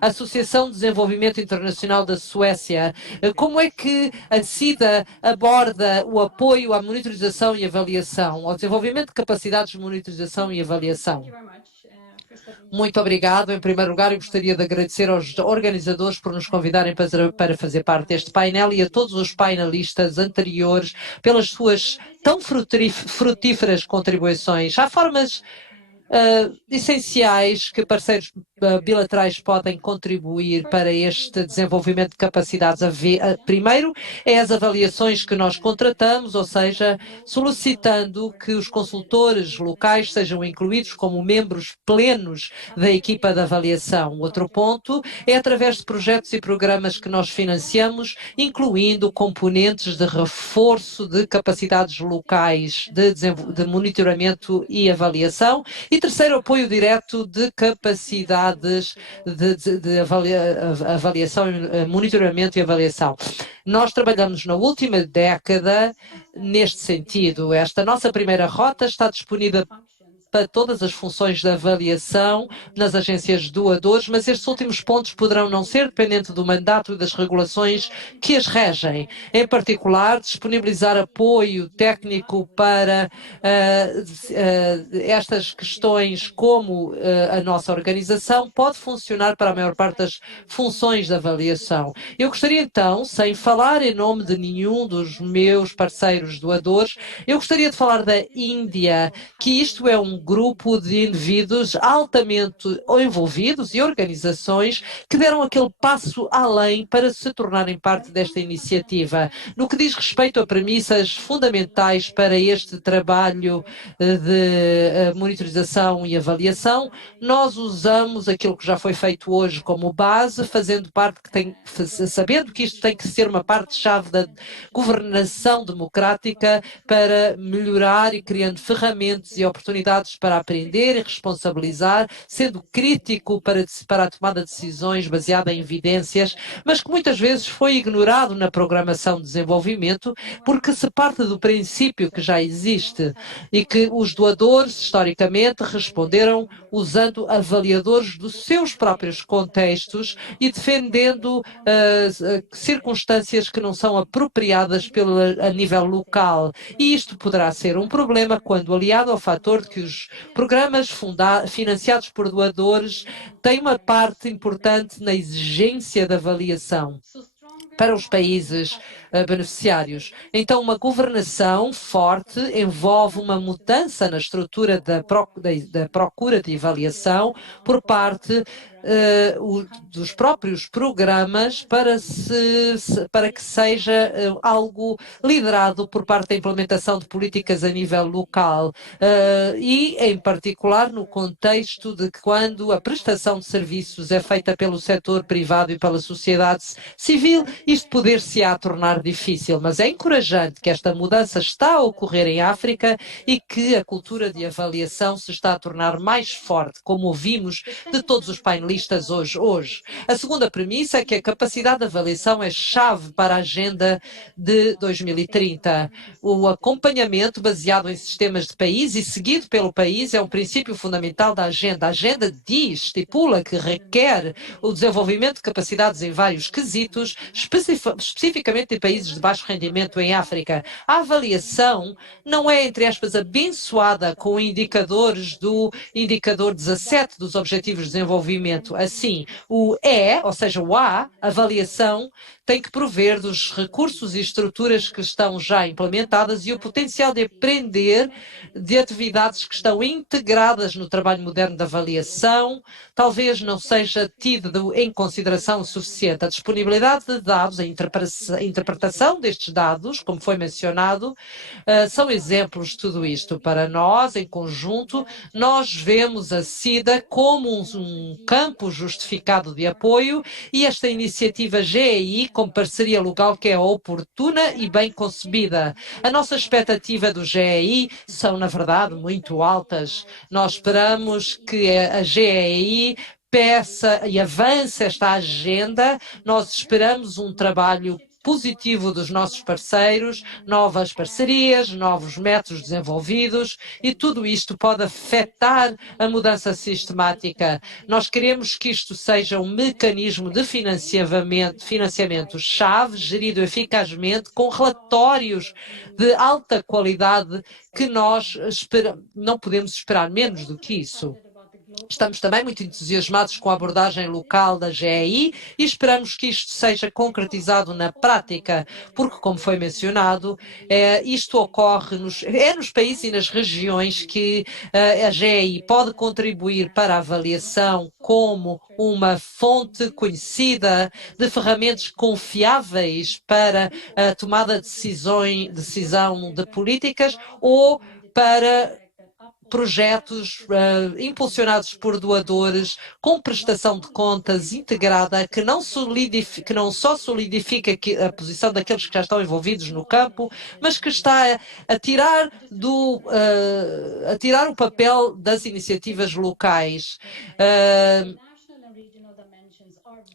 Associação de Desenvolvimento Internacional da Suécia. Como é que a CIDA aborda o apoio à monitorização e avaliação, ao desenvolvimento de capacidades de monitorização e avaliação? Muito obrigado. Em primeiro lugar, eu gostaria de agradecer aos organizadores por nos convidarem para fazer parte deste painel e a todos os painelistas anteriores pelas suas tão frutíferas contribuições. Há formas essenciais que parceiros bilaterais podem contribuir para este desenvolvimento de capacidades. Primeiro, é as avaliações que nós contratamos, ou seja, solicitando que os consultores locais sejam incluídos como membros plenos da equipa de avaliação. Outro ponto é através de projetos e programas que nós financiamos, incluindo componentes de reforço de capacidades locais de monitoramento e avaliação. E terceiro, apoio direto de capacidades de avaliação, monitoramento e avaliação. Nós trabalhamos na última década neste sentido. Esta nossa primeira rota está disponível para todas as funções de avaliação nas agências doadores, mas estes últimos pontos poderão não ser dependentes do mandato e das regulações que as regem. Em particular, disponibilizar apoio técnico para estas questões, como a nossa organização, pode funcionar para a maior parte das funções de avaliação. Eu gostaria então, sem falar em nome de nenhum dos meus parceiros doadores, eu gostaria de falar da Índia, que isto é um grupo de indivíduos altamente envolvidos e organizações que deram aquele passo além para se tornarem parte desta iniciativa. No que diz respeito a premissas fundamentais para este trabalho de monitorização e avaliação, nós usamos aquilo que já foi feito hoje como base, sabendo que isto tem que ser uma parte-chave da governação democrática para melhorar e criando ferramentas e oportunidades para aprender e responsabilizar, sendo crítico para a tomada de decisões baseada em evidências, mas que muitas vezes foi ignorado na programação de desenvolvimento, porque se parte do princípio que já existe e que os doadores, historicamente, responderam usando avaliadores dos seus próprios contextos e defendendo circunstâncias que não são apropriadas a nível local. E isto poderá ser um problema quando aliado ao fator de que os programas financiados por doadores têm uma parte importante na exigência da avaliação para os países beneficiários. Então, uma governação forte envolve uma mudança na estrutura da procura de avaliação por parte dos próprios programas para que seja algo liderado por parte da implementação de políticas a nível local e, em particular, no contexto de que quando a prestação de serviços é feita pelo setor privado e pela sociedade civil, isto poder-se-á tornar difícil, mas é encorajante que esta mudança está a ocorrer em África e que a cultura de avaliação se está a tornar mais forte, como ouvimos de todos os painelistas hoje. A segunda premissa é que a capacidade de avaliação é chave para a agenda de 2030. O acompanhamento baseado em sistemas de país e seguido pelo país é um princípio fundamental da agenda. A agenda estipula que requer o desenvolvimento de capacidades em vários quesitos, especificamente em países de baixo rendimento em África. A avaliação não é, entre aspas, abençoada com indicadores do indicador 17 dos Objetivos de Desenvolvimento. Assim, o E, ou seja, o A, avaliação, tem que prover dos recursos e estruturas que estão já implementadas e o potencial de aprender de atividades que estão integradas no trabalho moderno de avaliação, talvez não seja tido em consideração o suficiente. A disponibilidade de dados, a interpretação destes dados, como foi mencionado, são exemplos de tudo isto. Para nós, em conjunto, nós vemos a SIDA como um campo justificado de apoio e esta iniciativa GEI com parceria local que é oportuna e bem concebida. A nossa expectativa do GEI são, na verdade, muito altas. Nós esperamos que a GEI peça e avance esta agenda. Nós esperamos um trabalho positivo dos nossos parceiros, novas parcerias, novos métodos desenvolvidos e tudo isto pode afetar a mudança sistemática. Nós queremos que isto seja um mecanismo de financiamento-chave, gerido eficazmente, com relatórios de alta qualidade que nós não podemos esperar menos do que isso. Estamos também muito entusiasmados com a abordagem local da GEI e esperamos que isto seja concretizado na prática, porque, como foi mencionado, isto ocorre nos países e nas regiões que a GEI pode contribuir para a avaliação como uma fonte conhecida de ferramentas confiáveis para a tomada de decisão de políticas ou para projetos impulsionados por doadores com prestação de contas integrada que não só solidifica a posição daqueles que já estão envolvidos no campo, mas que está a tirar o papel das iniciativas locais.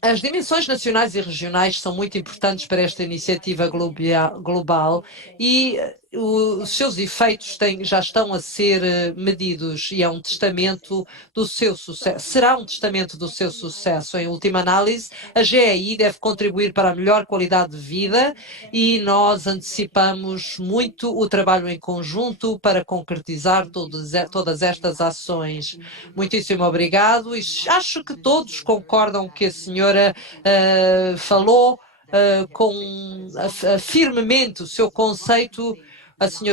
As dimensões nacionais e regionais são muito importantes para esta iniciativa global e os seus efeitos já estão a ser medidos e é um testamento do seu sucesso. Será um testamento do seu sucesso. Em última análise, a GEI deve contribuir para a melhor qualidade de vida e nós antecipamos muito o trabalho em conjunto para concretizar todas estas ações. Muitíssimo obrigado e acho que todos concordam que a senhora falou firmemente o seu conceito.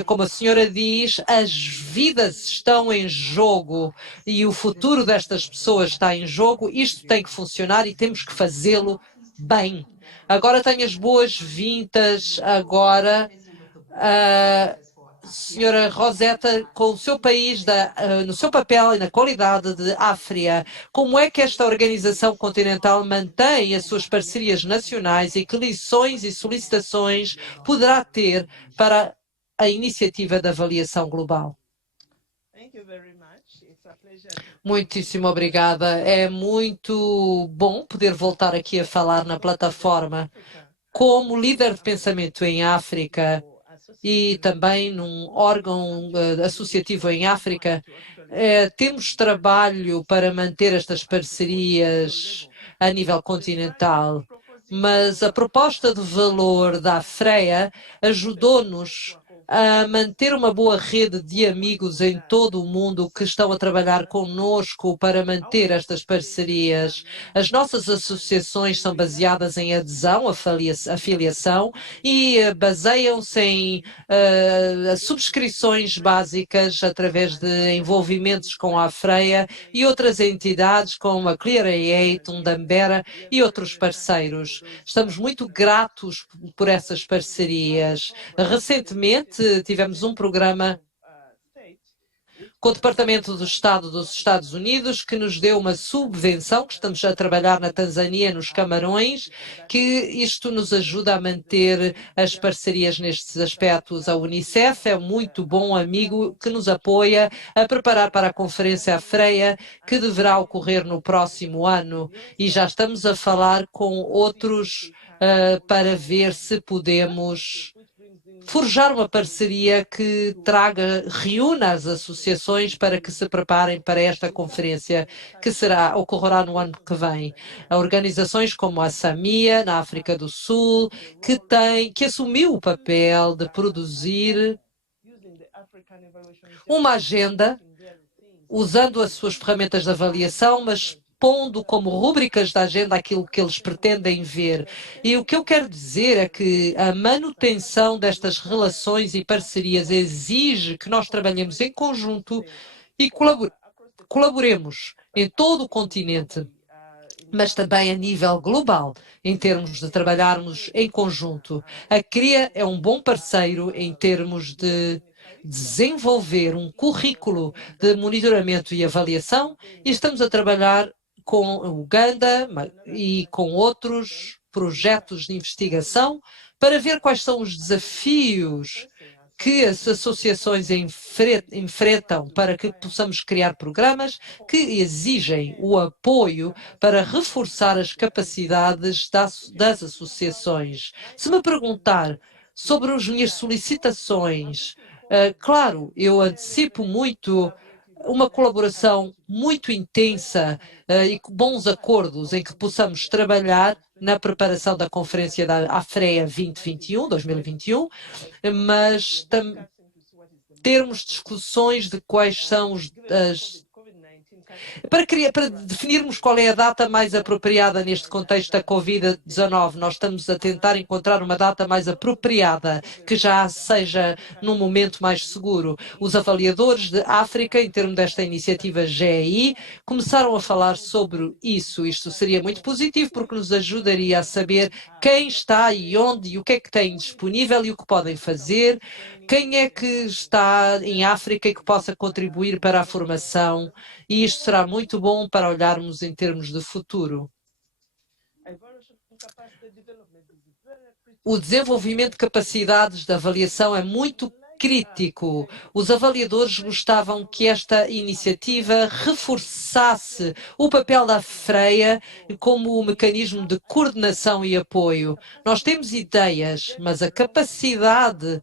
Como a senhora diz, as vidas estão em jogo e o futuro destas pessoas está em jogo. Isto tem que funcionar e temos que fazê-lo bem. Agora tenho as boas-vindas agora senhora Rosetta, com o seu país, no seu papel e na qualidade de África, como é que esta organização continental mantém as suas parcerias nacionais e que lições e solicitações poderá ter para a iniciativa de avaliação global? Muitíssimo obrigada. É muito bom poder voltar aqui a falar na plataforma. Como líder de pensamento em África e também num órgão associativo em África, temos trabalho para manter estas parcerias a nível continental, mas a proposta de valor da Freia ajudou-nos a manter uma boa rede de amigos em todo o mundo que estão a trabalhar conosco para manter estas parcerias. As nossas associações são baseadas em adesão, afiliação e baseiam-se em subscrições básicas através de envolvimentos com a Freia e outras entidades como a ClearAid, Undambera e outros parceiros. Estamos muito gratos por essas parcerias. Recentemente, tivemos um programa com o Departamento do Estado dos Estados Unidos, que nos deu uma subvenção, que estamos a trabalhar na Tanzânia, nos Camarões, que isto nos ajuda a manter as parcerias nestes aspectos. A Unicef é um muito bom amigo que nos apoia a preparar para a Conferência Freia, que deverá ocorrer no próximo ano. E já estamos a falar com outros para ver se podemos forjar uma parceria que reúna as associações para que se preparem para esta conferência que ocorrerá no ano que vem. Há organizações como a SAMIA, na África do Sul, que assumiu o papel de produzir uma agenda usando as suas ferramentas de avaliação, mas pondo como rúbricas da agenda aquilo que eles pretendem ver. E o que eu quero dizer é que a manutenção destas relações e parcerias exige que nós trabalhemos em conjunto e colaboremos em todo o continente, mas também a nível global, em termos de trabalharmos em conjunto. A CRIA é um bom parceiro em termos de desenvolver um currículo de monitoramento e avaliação e estamos a trabalhar com Uganda e com outros projetos de investigação para ver quais são os desafios que as associações enfrentam para que possamos criar programas que exigem o apoio para reforçar as capacidades das associações. Se me perguntar sobre as minhas solicitações, claro, eu antecipo muito uma colaboração muito intensa e com bons acordos em que possamos trabalhar na preparação da conferência da AFREA 2021, mas termos discussões de quais são Para definirmos qual é a data mais apropriada neste contexto da Covid-19, nós estamos a tentar encontrar uma data mais apropriada, que já seja num momento mais seguro. Os avaliadores de África, em termos desta iniciativa GEI, começaram a falar sobre isso. Isto seria muito positivo porque nos ajudaria a saber quem está e onde e o que é que têm disponível e o que podem fazer, quem é que está em África e que possa contribuir para a formação, e isto será muito bom para olharmos em termos de futuro. O desenvolvimento de capacidades de avaliação é muito crítico. Os avaliadores gostavam que esta iniciativa reforçasse o papel da FREIA como um mecanismo de coordenação e apoio. Nós temos ideias, mas a capacidade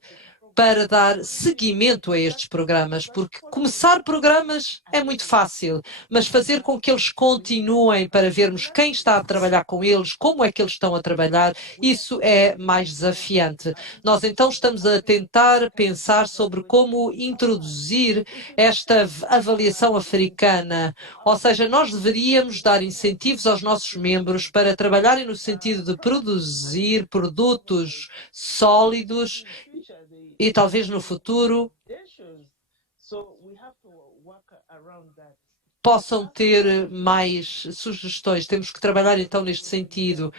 para dar seguimento a estes programas, porque começar programas é muito fácil, mas fazer com que eles continuem para vermos quem está a trabalhar com eles, como é que eles estão a trabalhar, isso é mais desafiante. Nós então estamos a tentar pensar sobre como introduzir esta avaliação africana, ou seja, nós deveríamos dar incentivos aos nossos membros para trabalharem no sentido de produzir produtos sólidos e talvez no futuro possam ter mais sugestões. Temos que trabalhar então neste sentido.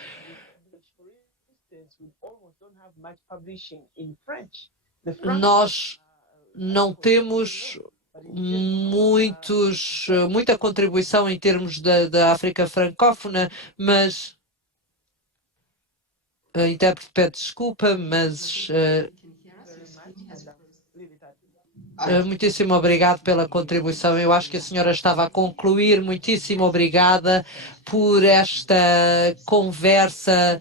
Nós não temos muita contribuição em termos da África francófona, mas a intérprete pede desculpa, mas muitíssimo obrigado pela contribuição. Eu acho que a senhora estava a concluir. Muitíssimo obrigada por esta conversa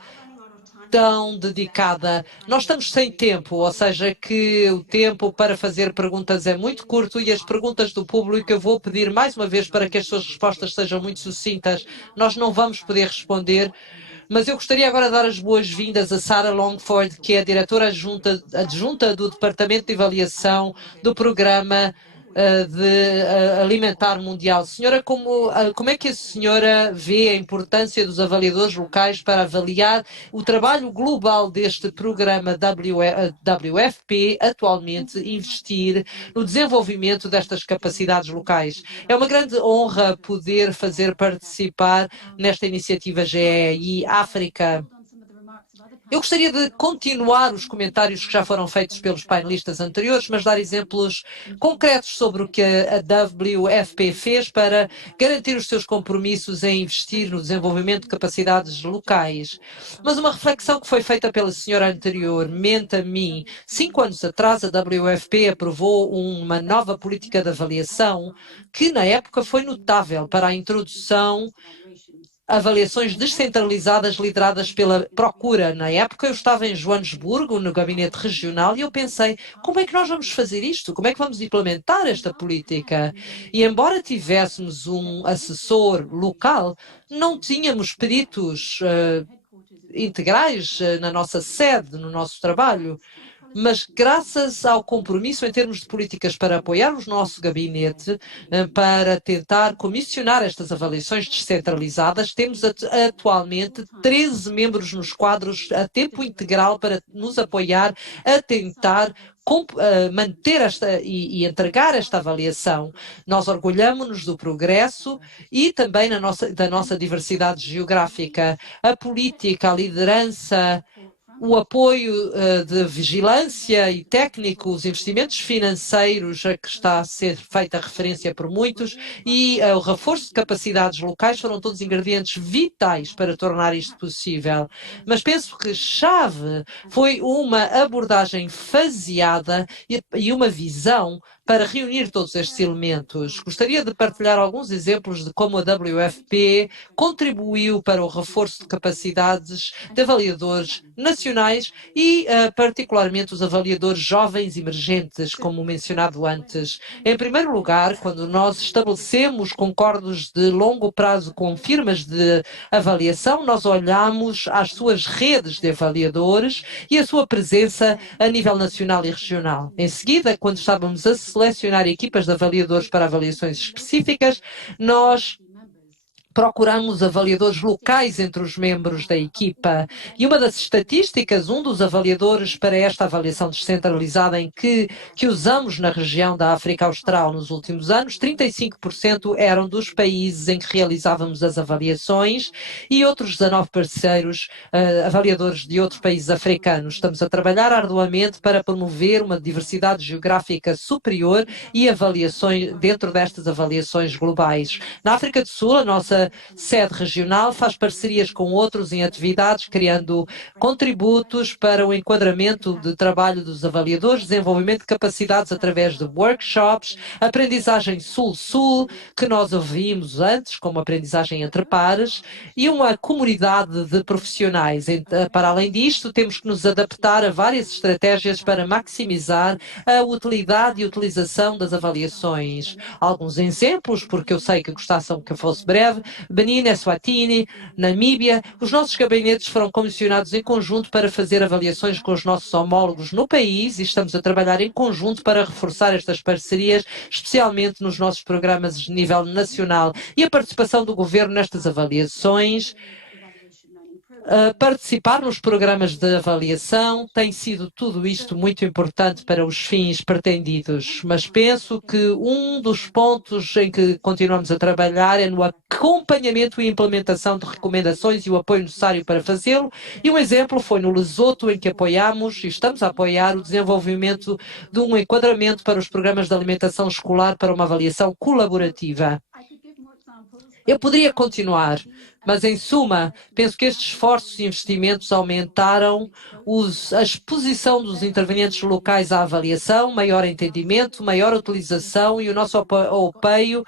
tão dedicada. Nós estamos sem tempo, ou seja, que o tempo para fazer perguntas é muito curto e as perguntas do público eu vou pedir mais uma vez para que as suas respostas sejam muito sucintas. Nós não vamos poder responder. Mas eu gostaria agora de dar as boas-vindas a Sarah Longford, que é a diretora adjunta do Departamento de Avaliação do Programa de Alimentar Mundial. Senhora, como é que a senhora vê a importância dos avaliadores locais para avaliar o trabalho global deste programa WFP atualmente, investir no desenvolvimento destas capacidades locais? É uma grande honra poder fazer participar nesta iniciativa GEI África. Eu gostaria de continuar os comentários que já foram feitos pelos painelistas anteriores, mas dar exemplos concretos sobre o que a WFP fez para garantir os seus compromissos em investir no desenvolvimento de capacidades locais. Mas uma reflexão que foi feita pela senhora anteriormente a mim. 5 anos atrás, a WFP aprovou uma nova política de avaliação que, na época, foi notável para a introdução avaliações descentralizadas lideradas pela Procura. Na época eu estava em Joanesburgo, no gabinete regional, e eu pensei, como é que nós vamos fazer isto? Como é que vamos implementar esta política? E embora tivéssemos um assessor local, não tínhamos peritos integrais na nossa sede, no nosso trabalho. Mas graças ao compromisso em termos de políticas para apoiar o nosso gabinete, para tentar comissionar estas avaliações descentralizadas, temos atualmente 13 membros nos quadros a tempo integral para nos apoiar a tentar manter e entregar esta avaliação. Nós orgulhamos-nos do progresso e também da nossa diversidade geográfica. A política, a liderança, o apoio de vigilância e técnico, os investimentos financeiros a que está a ser feita referência por muitos e o reforço de capacidades locais foram todos ingredientes vitais para tornar isto possível. Mas penso que chave foi uma abordagem faseada e uma visão para reunir todos estes elementos. Gostaria de partilhar alguns exemplos de como a WFP contribuiu para o reforço de capacidades de avaliadores nacionais e, particularmente, os avaliadores jovens emergentes, como mencionado antes. Em primeiro lugar, quando nós estabelecemos concordos de longo prazo com firmas de avaliação, nós olhamos às suas redes de avaliadores e a sua presença a nível nacional e regional. Em seguida, quando estávamos a selecionar equipas de avaliadores para avaliações específicas, nós procuramos avaliadores locais entre os membros da equipa. E uma das estatísticas, um dos avaliadores para esta avaliação descentralizada que usamos na região da África Austral nos últimos anos, 35% eram dos países em que realizávamos as avaliações e outros 19 parceiros, avaliadores de outros países africanos. Estamos a trabalhar arduamente para promover uma diversidade geográfica superior e avaliações dentro destas avaliações globais. Na África do Sul, a nossa sede regional faz parcerias com outros em atividades, criando contributos para o enquadramento de trabalho dos avaliadores, desenvolvimento de capacidades através de workshops, aprendizagem sul-sul, que nós ouvimos antes, como aprendizagem entre pares, e uma comunidade de profissionais. Para além disto, temos que nos adaptar a várias estratégias para maximizar a utilidade e utilização das avaliações. Alguns exemplos, porque eu sei que gostassem que eu fosse breve: Benin, Eswatini, Namíbia. Os nossos gabinetes foram comissionados em conjunto para fazer avaliações com os nossos homólogos no país e estamos a trabalhar em conjunto para reforçar estas parcerias, especialmente nos nossos programas de nível nacional. E a participação do governo nestas avaliações, participar nos programas de avaliação, tem sido tudo isto muito importante para os fins pretendidos, mas penso que um dos pontos em que continuamos a trabalhar é no acompanhamento e implementação de recomendações e o apoio necessário para fazê-lo, e um exemplo foi no Lesoto, em que apoiamos e estamos a apoiar o desenvolvimento de um enquadramento para os programas de alimentação escolar para uma avaliação colaborativa. Eu poderia continuar, mas em suma, penso que estes esforços e investimentos aumentaram a exposição dos intervenientes locais à avaliação, maior entendimento, maior utilização e o nosso apoio.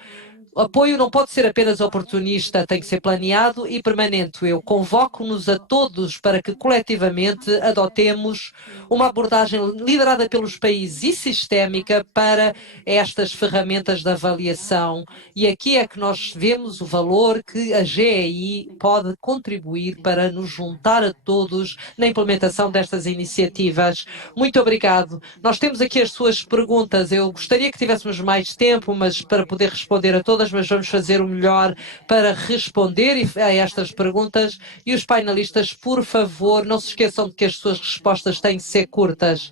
O apoio não pode ser apenas oportunista, tem que ser planeado e permanente. Eu convoco-nos a todos para que coletivamente adotemos uma abordagem liderada pelos países e sistémica para estas ferramentas de avaliação. E aqui é que nós vemos o valor que a GEI pode contribuir para nos juntar a todos na implementação destas iniciativas. Muito obrigado. Nós temos aqui as suas perguntas. Eu gostaria que tivéssemos mais tempo, mas para poder responder a todas, mas vamos fazer o melhor para responder a estas perguntas. E os painelistas, por favor, não se esqueçam de que as suas respostas têm de ser curtas.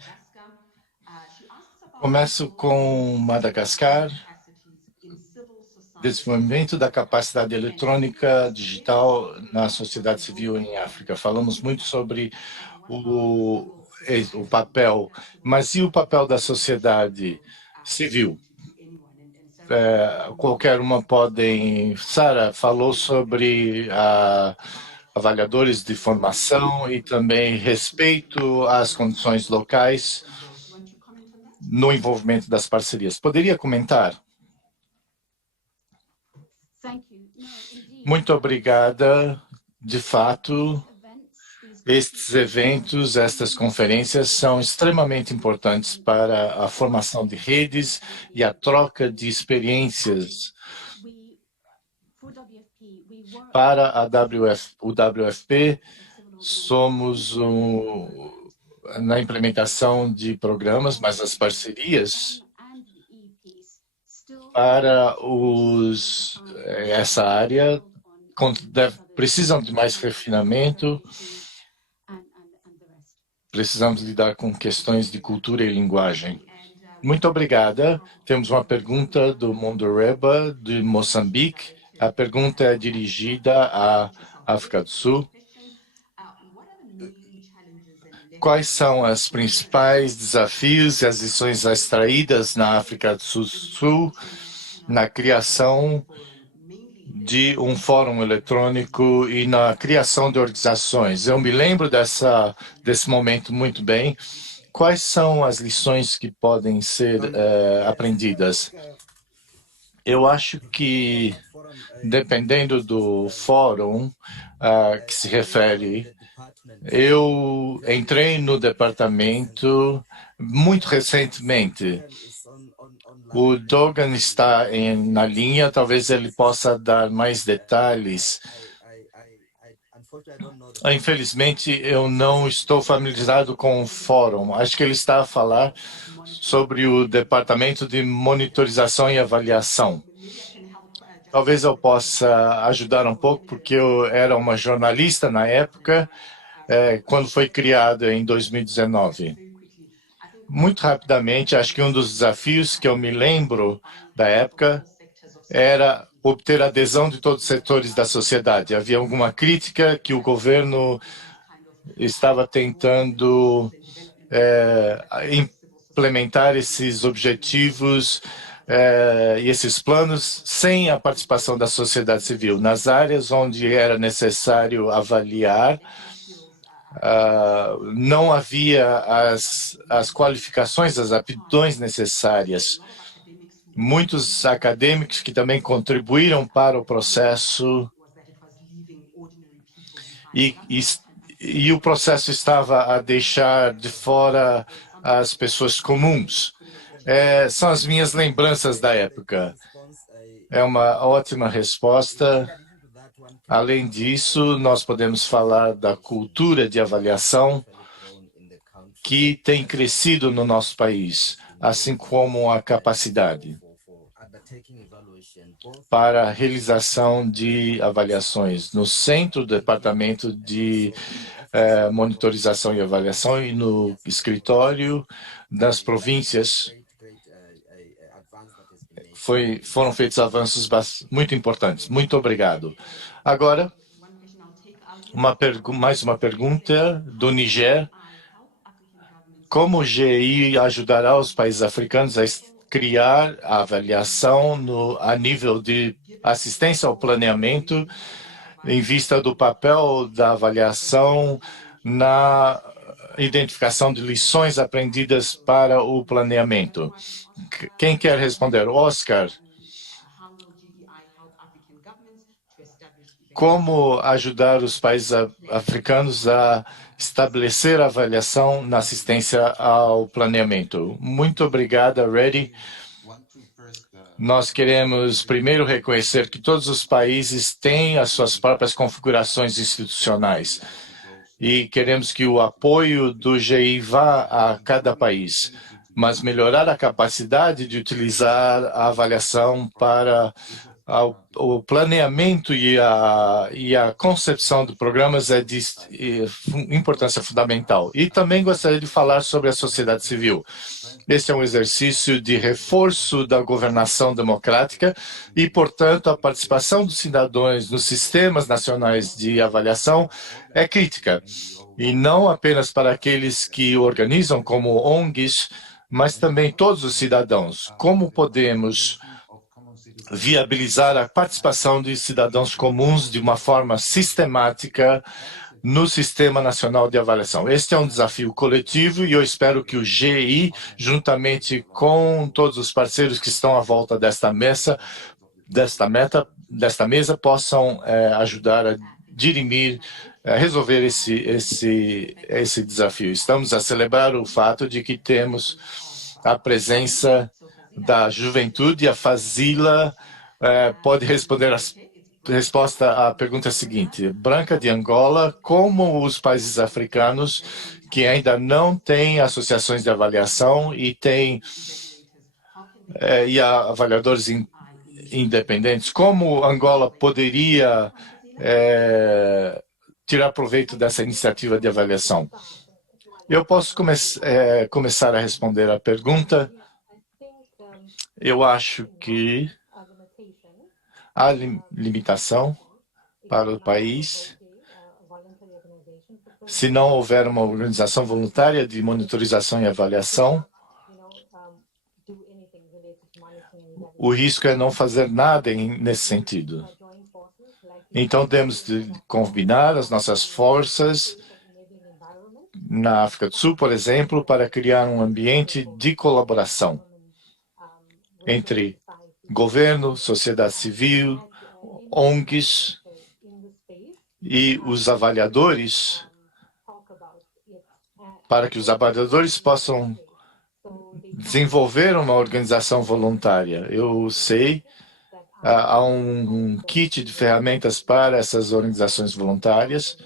Começo com Madagascar. Desenvolvimento da capacidade eletrônica digital na sociedade civil em África. Falamos muito sobre o papel, mas e o papel da sociedade civil? Qualquer uma pode... Sara falou sobre avaliadores de formação e também respeito às condições locais no envolvimento das parcerias. Poderia comentar? Muito obrigada. De fato, estes eventos, estas conferências são extremamente importantes para a formação de redes e a troca de experiências. Para o WFP, somos na implementação de programas, mas as parcerias para essa área precisam de mais refinamento. Precisamos lidar com questões de cultura e linguagem. Muito obrigada. Temos uma pergunta do Mondoreba, de Moçambique. A pergunta é dirigida à África do Sul. Quais são os principais desafios e as lições extraídas na África do Sul na criação de um fórum eletrônico e na criação de organizações? Eu me lembro desse momento muito bem. Quais são as lições que podem ser aprendidas? Eu acho que, dependendo do fórum que se refere, eu entrei no departamento muito recentemente. O Dogan está na linha, talvez ele possa dar mais detalhes. Infelizmente, eu não estou familiarizado com o fórum. Acho que ele está a falar sobre o Departamento de Monitorização e Avaliação. Talvez eu possa ajudar um pouco, porque eu era uma jornalista na época, quando foi criado em 2019. Muito rapidamente, acho que um dos desafios que eu me lembro da época era obter a adesão de todos os setores da sociedade. Havia alguma crítica que o governo estava tentando implementar esses objetivos e esses planos sem a participação da sociedade civil. Nas áreas onde era necessário avaliar, não havia as qualificações, as aptidões necessárias. Muitos acadêmicos que também contribuíram para o processo e o processo estava a deixar de fora as pessoas comuns. São as minhas lembranças da época. É uma ótima resposta. Além disso, nós podemos falar da cultura de avaliação que tem crescido no nosso país, assim como a capacidade para a realização de avaliações no centro do Departamento de Monitorização e Avaliação e no escritório das províncias. Foram feitos avanços muito importantes. Muito obrigado. Agora, mais uma pergunta do Niger. Como o GI ajudará os países africanos a criar a avaliação a nível de assistência ao planeamento em vista do papel da avaliação na identificação de lições aprendidas para o planeamento? Quem quer responder? Oscar. Como ajudar os países africanos a estabelecer a avaliação na assistência ao planeamento? Muito obrigada, Reddy. Nós queremos primeiro reconhecer que todos os países têm as suas próprias configurações institucionais e queremos que o apoio do GI vá a cada país, mas melhorar a capacidade de utilizar a avaliação para o planeamento e a concepção de programas é de importância fundamental. E também gostaria de falar sobre a sociedade civil. Este é um exercício de reforço da governação democrática e, portanto, a participação dos cidadãos nos sistemas nacionais de avaliação é crítica. E não apenas para aqueles que organizam como ONGs, mas também todos os cidadãos. Como podemos viabilizar a participação de cidadãos comuns de uma forma sistemática no Sistema Nacional de Avaliação? Este é um desafio coletivo e eu espero que o GI, juntamente com todos os parceiros que estão à volta desta mesa, possam ajudar a dirimir, resolver esse desafio. Estamos a celebrar o fato de que temos a presença da juventude. A Fazila pode responder resposta à pergunta seguinte. Branca de Angola, como os países africanos que ainda não têm associações de avaliação e avaliadores independentes, como Angola poderia tirar proveito dessa iniciativa de avaliação? Eu posso começar a responder a pergunta. Eu acho que há limitação para o país se não houver uma organização voluntária de monitorização e avaliação. O risco é não fazer nada nesse sentido. Então, temos de combinar as nossas forças na África do Sul, por exemplo, para criar um ambiente de colaboração entre governo, sociedade civil, ONGs e os avaliadores, para que os avaliadores possam desenvolver uma organização voluntária. Eu sei, há um kit de ferramentas para essas organizações voluntárias.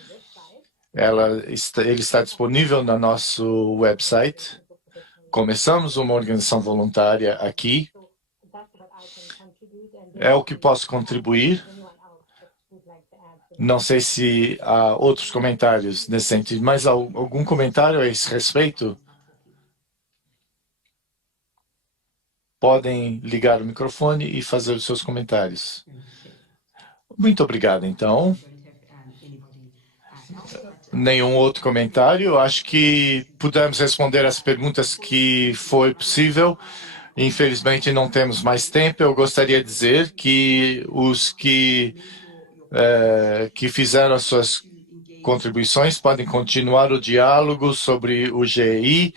Ele está disponível no nosso website. Começamos uma organização voluntária aqui. É o que posso contribuir. Não sei se há outros comentários nesse sentido, mas algum comentário a esse respeito? Podem ligar o microfone e fazer os seus comentários. Muito obrigado, então. Nenhum outro comentário. Acho que pudemos responder as perguntas que foi possível. Infelizmente, não temos mais tempo. Eu gostaria de dizer que os que fizeram as suas contribuições podem continuar o diálogo sobre o GI,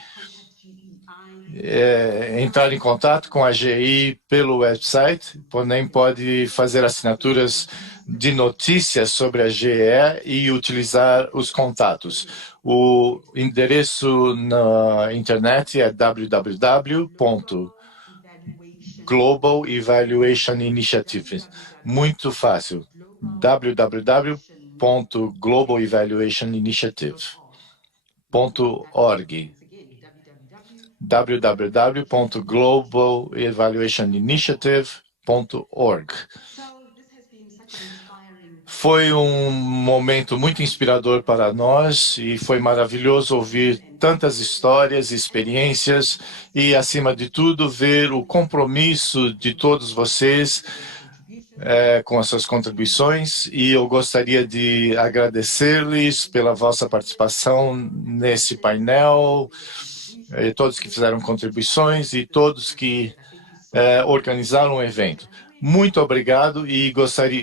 entrar em contato com a GI pelo website, também pode fazer assinaturas de notícias sobre a GE e utilizar os contatos. O endereço na internet é www.Global Evaluation Initiative. Muito fácil. www.globalevaluationinitiative.org www.globalevaluationinitiative.org. Foi um momento muito inspirador para nós e foi maravilhoso ouvir tantas histórias, experiências e, acima de tudo, ver o compromisso de todos vocês com as suas contribuições, e eu gostaria de agradecer-lhes pela vossa participação nesse painel, todos que fizeram contribuições e todos que organizaram o evento. Muito obrigado e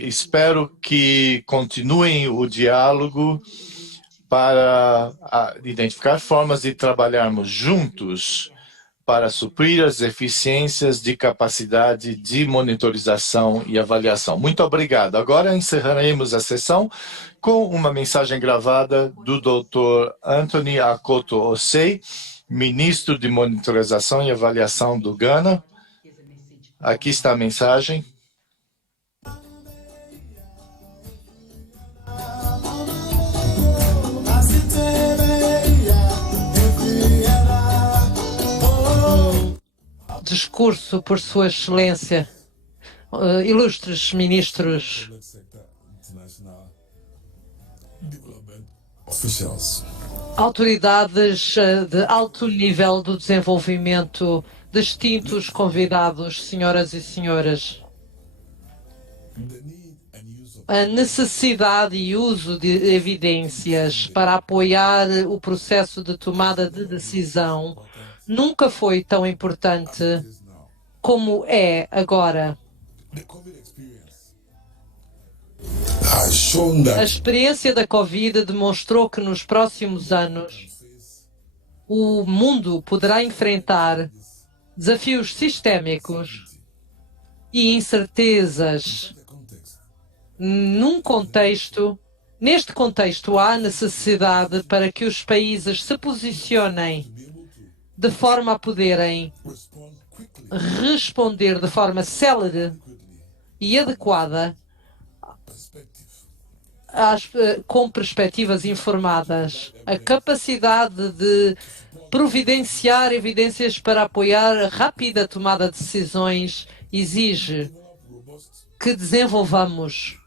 espero que continuem o diálogo para identificar formas de trabalharmos juntos para suprir as deficiências de capacidade de monitorização e avaliação. Muito obrigado. Agora encerraremos a sessão com uma mensagem gravada do Dr. Anthony Akoto Osei, ministro de Monitorização e Avaliação do Ghana. Aqui está a mensagem. Discurso por Sua Excelência, ilustres ministros, autoridades de alto nível do desenvolvimento, distintos convidados, senhoras e senhores. A necessidade e uso de evidências para apoiar o processo de tomada de decisão nunca foi tão importante como é agora. A experiência da Covid demonstrou que nos próximos anos o mundo poderá enfrentar desafios sistémicos e incertezas. Neste contexto, há necessidade para que os países se posicionem de forma a poderem responder de forma célere e adequada com perspectivas informadas. A capacidade de providenciar evidências para apoiar a rápida tomada de decisões exige que desenvolvamos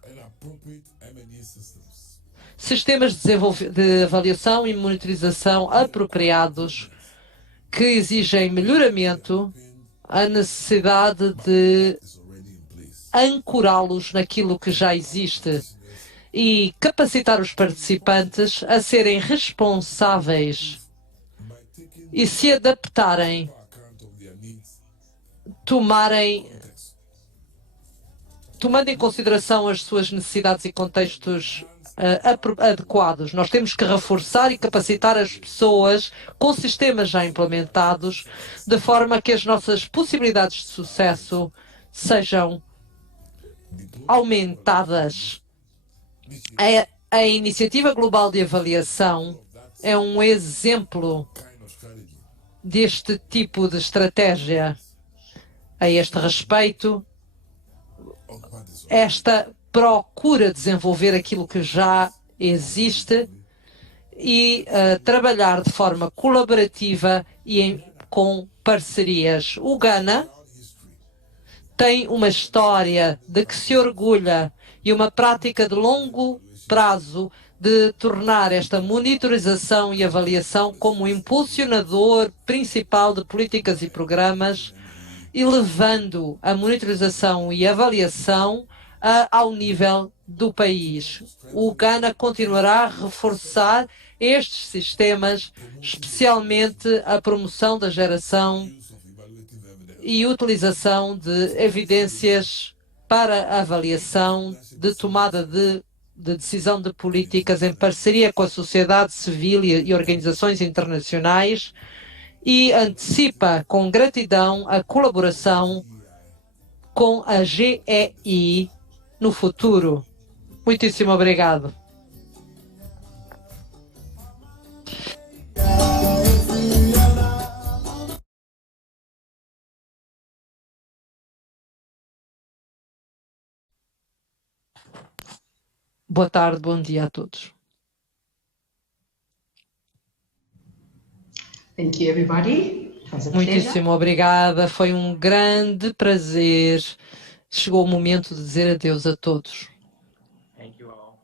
sistemas de avaliação e monitorização apropriados que exigem melhoramento, a necessidade de ancorá-los naquilo que já existe e capacitar os participantes a serem responsáveis e se adaptarem, tomando em consideração as suas necessidades e contextos adequados. Nós temos que reforçar e capacitar as pessoas com sistemas já implementados, de forma que as nossas possibilidades de sucesso sejam aumentadas. A Iniciativa Global de Avaliação é um exemplo deste tipo de estratégia. A este respeito, esta procura desenvolver aquilo que já existe e trabalhar de forma colaborativa e com parcerias. O Ghana tem uma história de que se orgulha e uma prática de longo prazo de tornar esta monitorização e avaliação como impulsionador principal de políticas e programas, elevando a monitorização e avaliação ao nível do país. O Ghana continuará a reforçar estes sistemas, especialmente a promoção da geração e utilização de evidências para a avaliação de tomada de decisão de políticas em parceria com a sociedade civil e organizações internacionais, e antecipa com gratidão a colaboração com a GEI no futuro. Muitíssimo obrigado. Boa tarde, bom dia a todos. Thank you, everybody. It was a pleasure. Muitíssimo obrigada, foi um grande prazer. Chegou o momento de dizer adeus a todos. Thank you all.